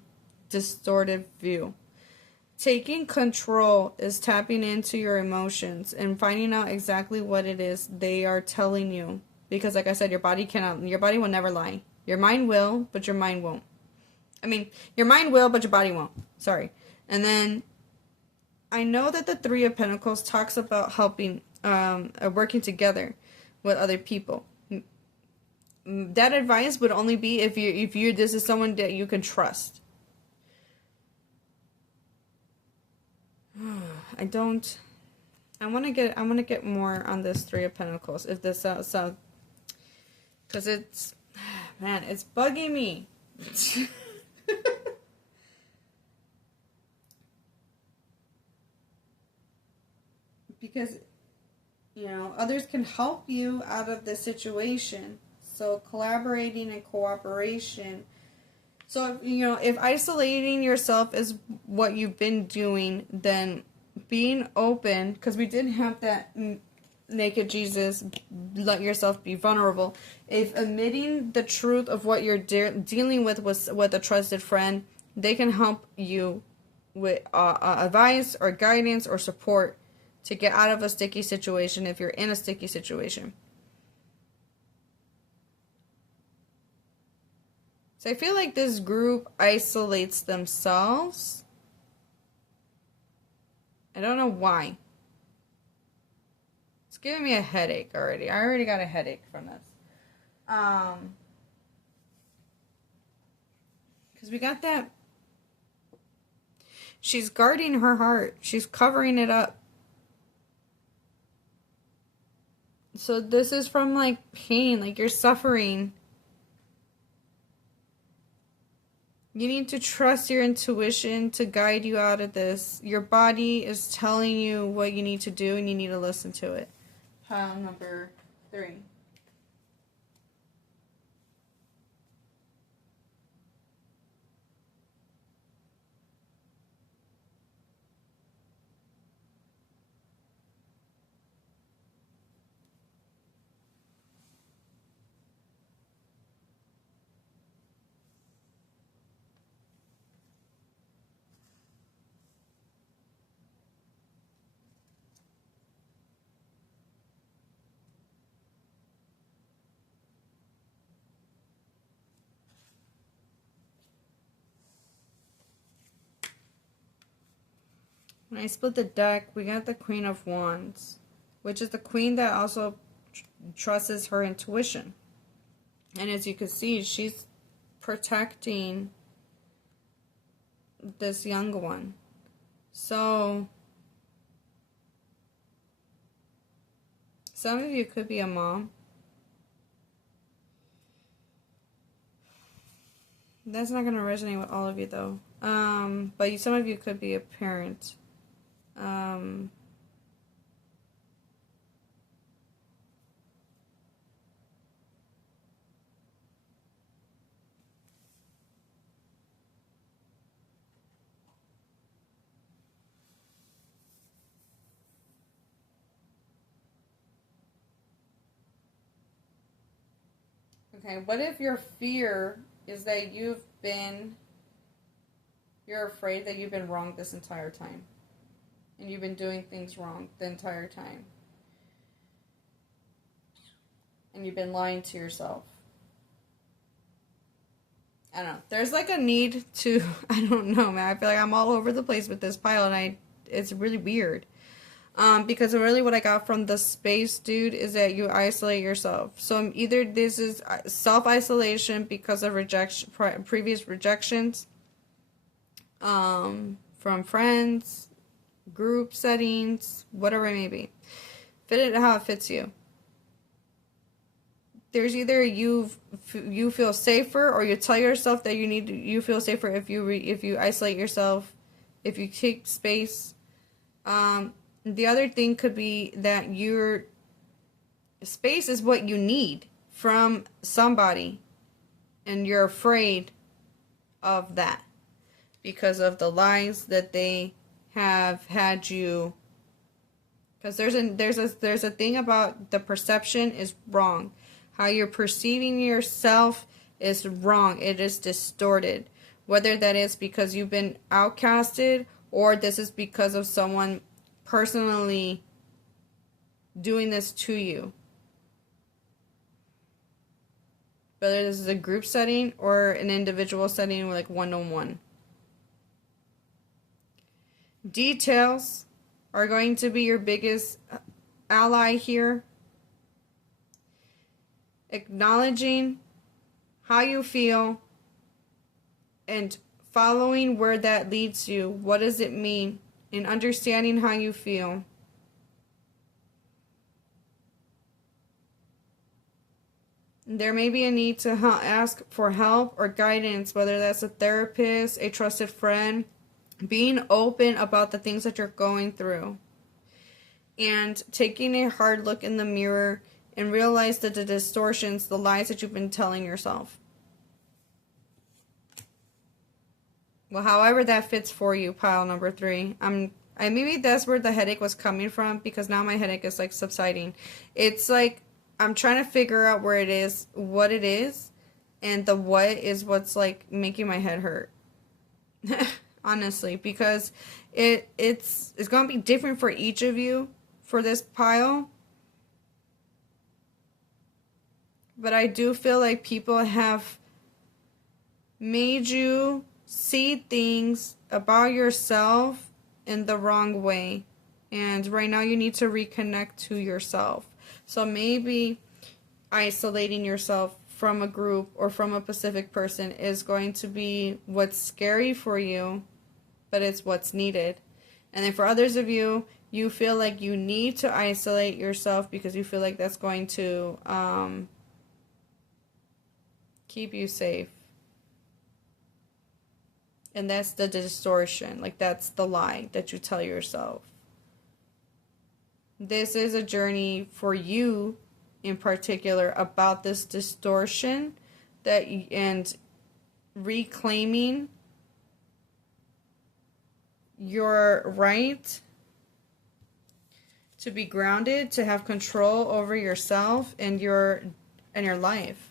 distorted view. Taking control is tapping into your emotions and finding out exactly what it is they are telling you. Because like I said, your body will never lie. Your mind will, but your mind won't. I mean, your mind will, but your body won't. Sorry. And then, I know that the Three of Pentacles talks about helping, working together with other people. That advice would only be if this is someone that you can trust. I want to get more on this Three of Pentacles. If this so, because it's, man, it's bugging me. Because, others can help you out of the situation. So collaborating and cooperation. So, if isolating yourself is what you've been doing, then being open, because we did have that naked Jesus, let yourself be vulnerable. If admitting the truth of what you're dealing with a trusted friend, they can help you with advice or guidance or support to get out of a sticky situation if you're in a sticky situation. So I feel like this group isolates themselves. I don't know why. It's giving me a headache already. I already got a headache from this. Because we got that. She's guarding her heart. She's covering it up. So this is from like pain, like you're suffering. You need to trust your intuition to guide you out of this. Your body is telling you what you need to do and you need to listen to it. Pile number 3. When I split the deck, we got the Queen of Wands, which is the queen that also trusts her intuition. And as you can see, she's protecting this young one. So, some of you could be a mom. That's not going to resonate with all of you, though. But some of you could be a parent. Okay, what if your fear is that you're afraid that you've been wrong this entire time? And you've been doing things wrong the entire time. And you've been lying to yourself. I don't know. There's like a need to, I don't know, man. I feel like I'm all over the place with this pile and it's really weird. Because really what I got from the space dude is that you isolate yourself. So either this is self-isolation because of previous rejections, from friends, group settings, whatever it may be. Fit it how it fits you. There's either you feel safer, or you tell yourself that you feel safer if you isolate yourself, if you take space. The other thing could be that your space is what you need from somebody, and you're afraid of that because of the lies that they have had you. Because there's a thing about the perception is wrong. How you're perceiving yourself is wrong. It is distorted. Whether that is because you've been outcasted, or this is because of someone personally doing this to you. Whether this is a group setting or an individual setting, like one-on-one. Details are going to be your biggest ally here. Acknowledging how you feel and following where that leads you. What does it mean? And understanding how you feel. There may be a need to ask for help or guidance, whether that's a therapist, a trusted friend. Being open about the things that you're going through. And taking a hard look in the mirror and realize that the distortions, the lies that you've been telling yourself. Well, however that fits for you, pile number 3. Maybe that's where the headache was coming from, because now my headache is like subsiding. It's like I'm trying to figure out where it is, what it is, and the what is what's like making my head hurt. Honestly, because it's going to be different for each of you for this pile. But I do feel like people have made you see things about yourself in the wrong way. And right now you need to reconnect to yourself. So maybe isolating yourself from a group or from a specific person is going to be what's scary for you, but it's what's needed. And then for others of you, you feel like you need to isolate yourself because you feel like that's going to keep you safe. And that's the distortion. Like, that's the lie that you tell yourself. This is a journey for you in particular about this distortion and reclaiming your right to be grounded, to have control over yourself and your life.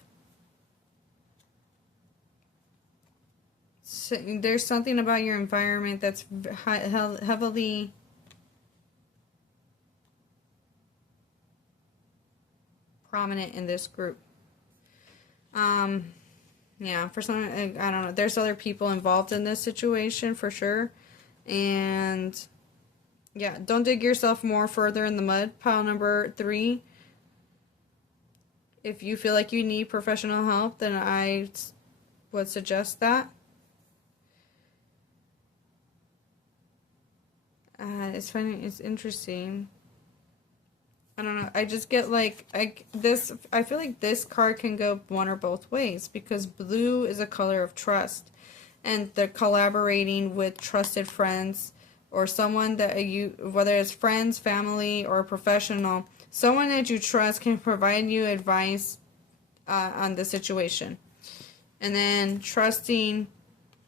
So there's something about your environment that's heavily prominent in this group. Yeah, for some, I don't know. There's other people involved in this situation for sure. And yeah, don't dig yourself more further in the mud. Pile number 3. If you feel like you need professional help, then I would suggest that. It's funny. It's interesting. I don't know. I just get like this. I feel like this card can go one or both ways, because blue is a color of trust, and they're collaborating with trusted friends or someone that whether it's friends, family, or a professional, someone that you trust can provide you advice on the situation, and then trusting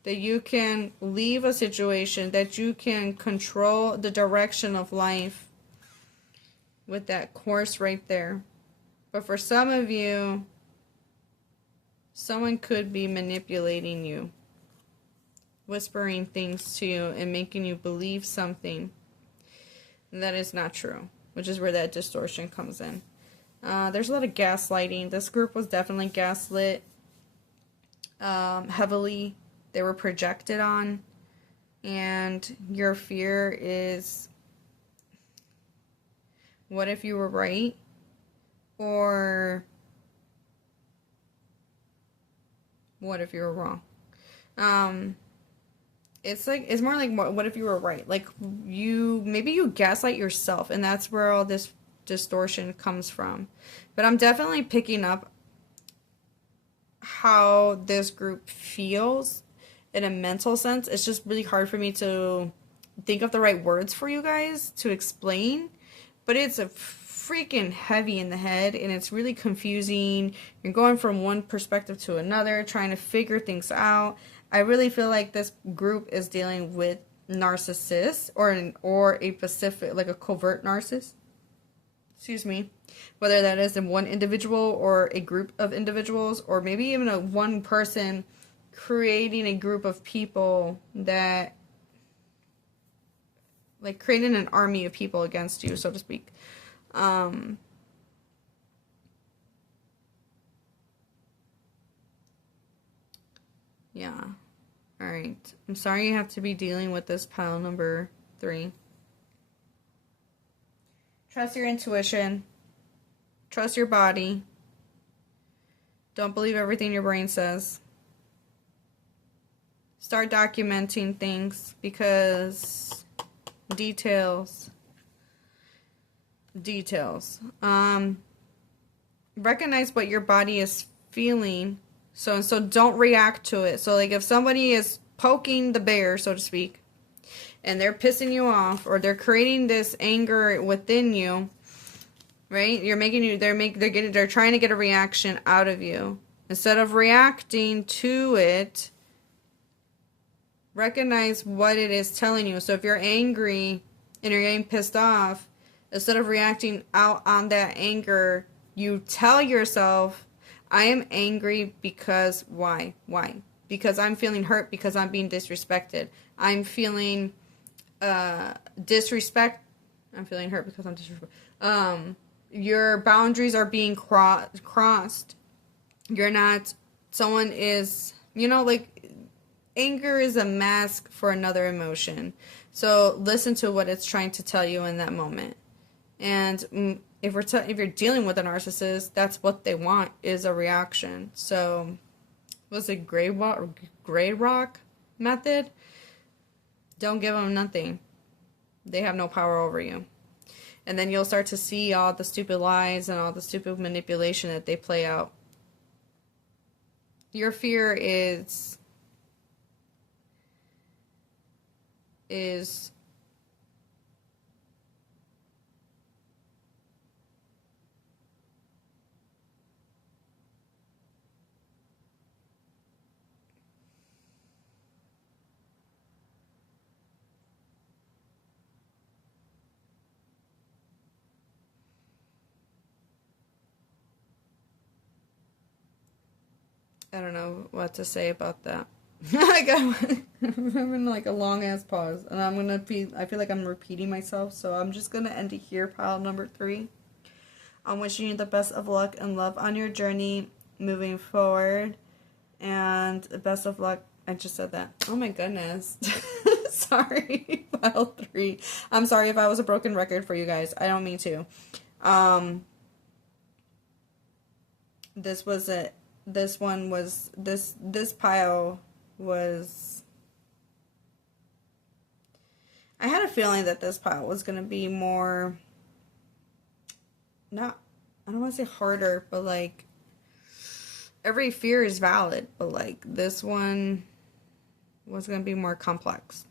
that you can leave a situation, that you can control the direction of life with that course right there. But for some of you, someone could be manipulating you, whispering things to you and making you believe something that is not true, which is where that distortion comes in. There's a lot of gaslighting. This group was definitely gaslit heavily. They were projected on, and your fear is what if you were right? Or what if you were wrong? It's like, it's more like, what if you were right? Like, maybe you gaslight yourself, and that's where all this distortion comes from. But I'm definitely picking up how this group feels in a mental sense. It's just really hard for me to think of the right words for you guys to explain. But it's a freaking heavy in the head, and it's really confusing. You're going from one perspective to another, trying to figure things out. I really feel like this group is dealing with narcissists or a specific, like a covert narcissist. Excuse me. Whether that is in one individual or a group of individuals, or maybe even a one person creating a group of people that, like, creating an army of people against you, so to speak. Yeah. Alright. I'm sorry you have to be dealing with this pile number 3. Trust your intuition. Trust your body. Don't believe everything your brain says. Start documenting things, because details. Recognize what your body is feeling. So don't react to it. So, like, if somebody is poking the bear, so to speak, and they're pissing you off, or they're creating this anger within you, right? They're trying to get a reaction out of you. Instead of reacting to it, recognize what it is telling you. So if you're angry and you're getting pissed off, instead of reacting out on that anger, you tell yourself, I am angry because why? Because I'm feeling hurt, because I'm being disrespected. I'm feeling disrespect. I'm feeling hurt because I'm disrespected. Your boundaries are being crossed. You're not, someone is, like, anger is a mask for another emotion. So listen to what it's trying to tell you in that moment. And if you're dealing with a narcissist, that's what they want, is a reaction. So, what's it, gray rock method? Don't give them nothing. They have no power over you. And then you'll start to see all the stupid lies and all the stupid manipulation that they play out. Your fear is I don't know what to say about that. I'm having like a long ass pause, and I feel like I'm repeating myself, so I'm just gonna end it here, pile number 3. I'm wishing you the best of luck and love on your journey moving forward, and the best of luck. I just said that. Oh my goodness. Sorry, pile 3. I'm sorry if I was a broken record for you guys. I don't mean to. This was it. This pile was, I had a feeling that this pile was going to be more, I don't want to say harder, but like, every fear is valid, but like, this one was going to be more complex,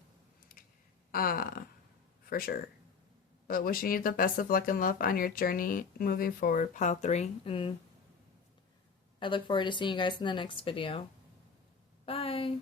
for sure. But wishing you the best of luck and love on your journey moving forward, pile 3, and I look forward to seeing you guys in the next video. Bye.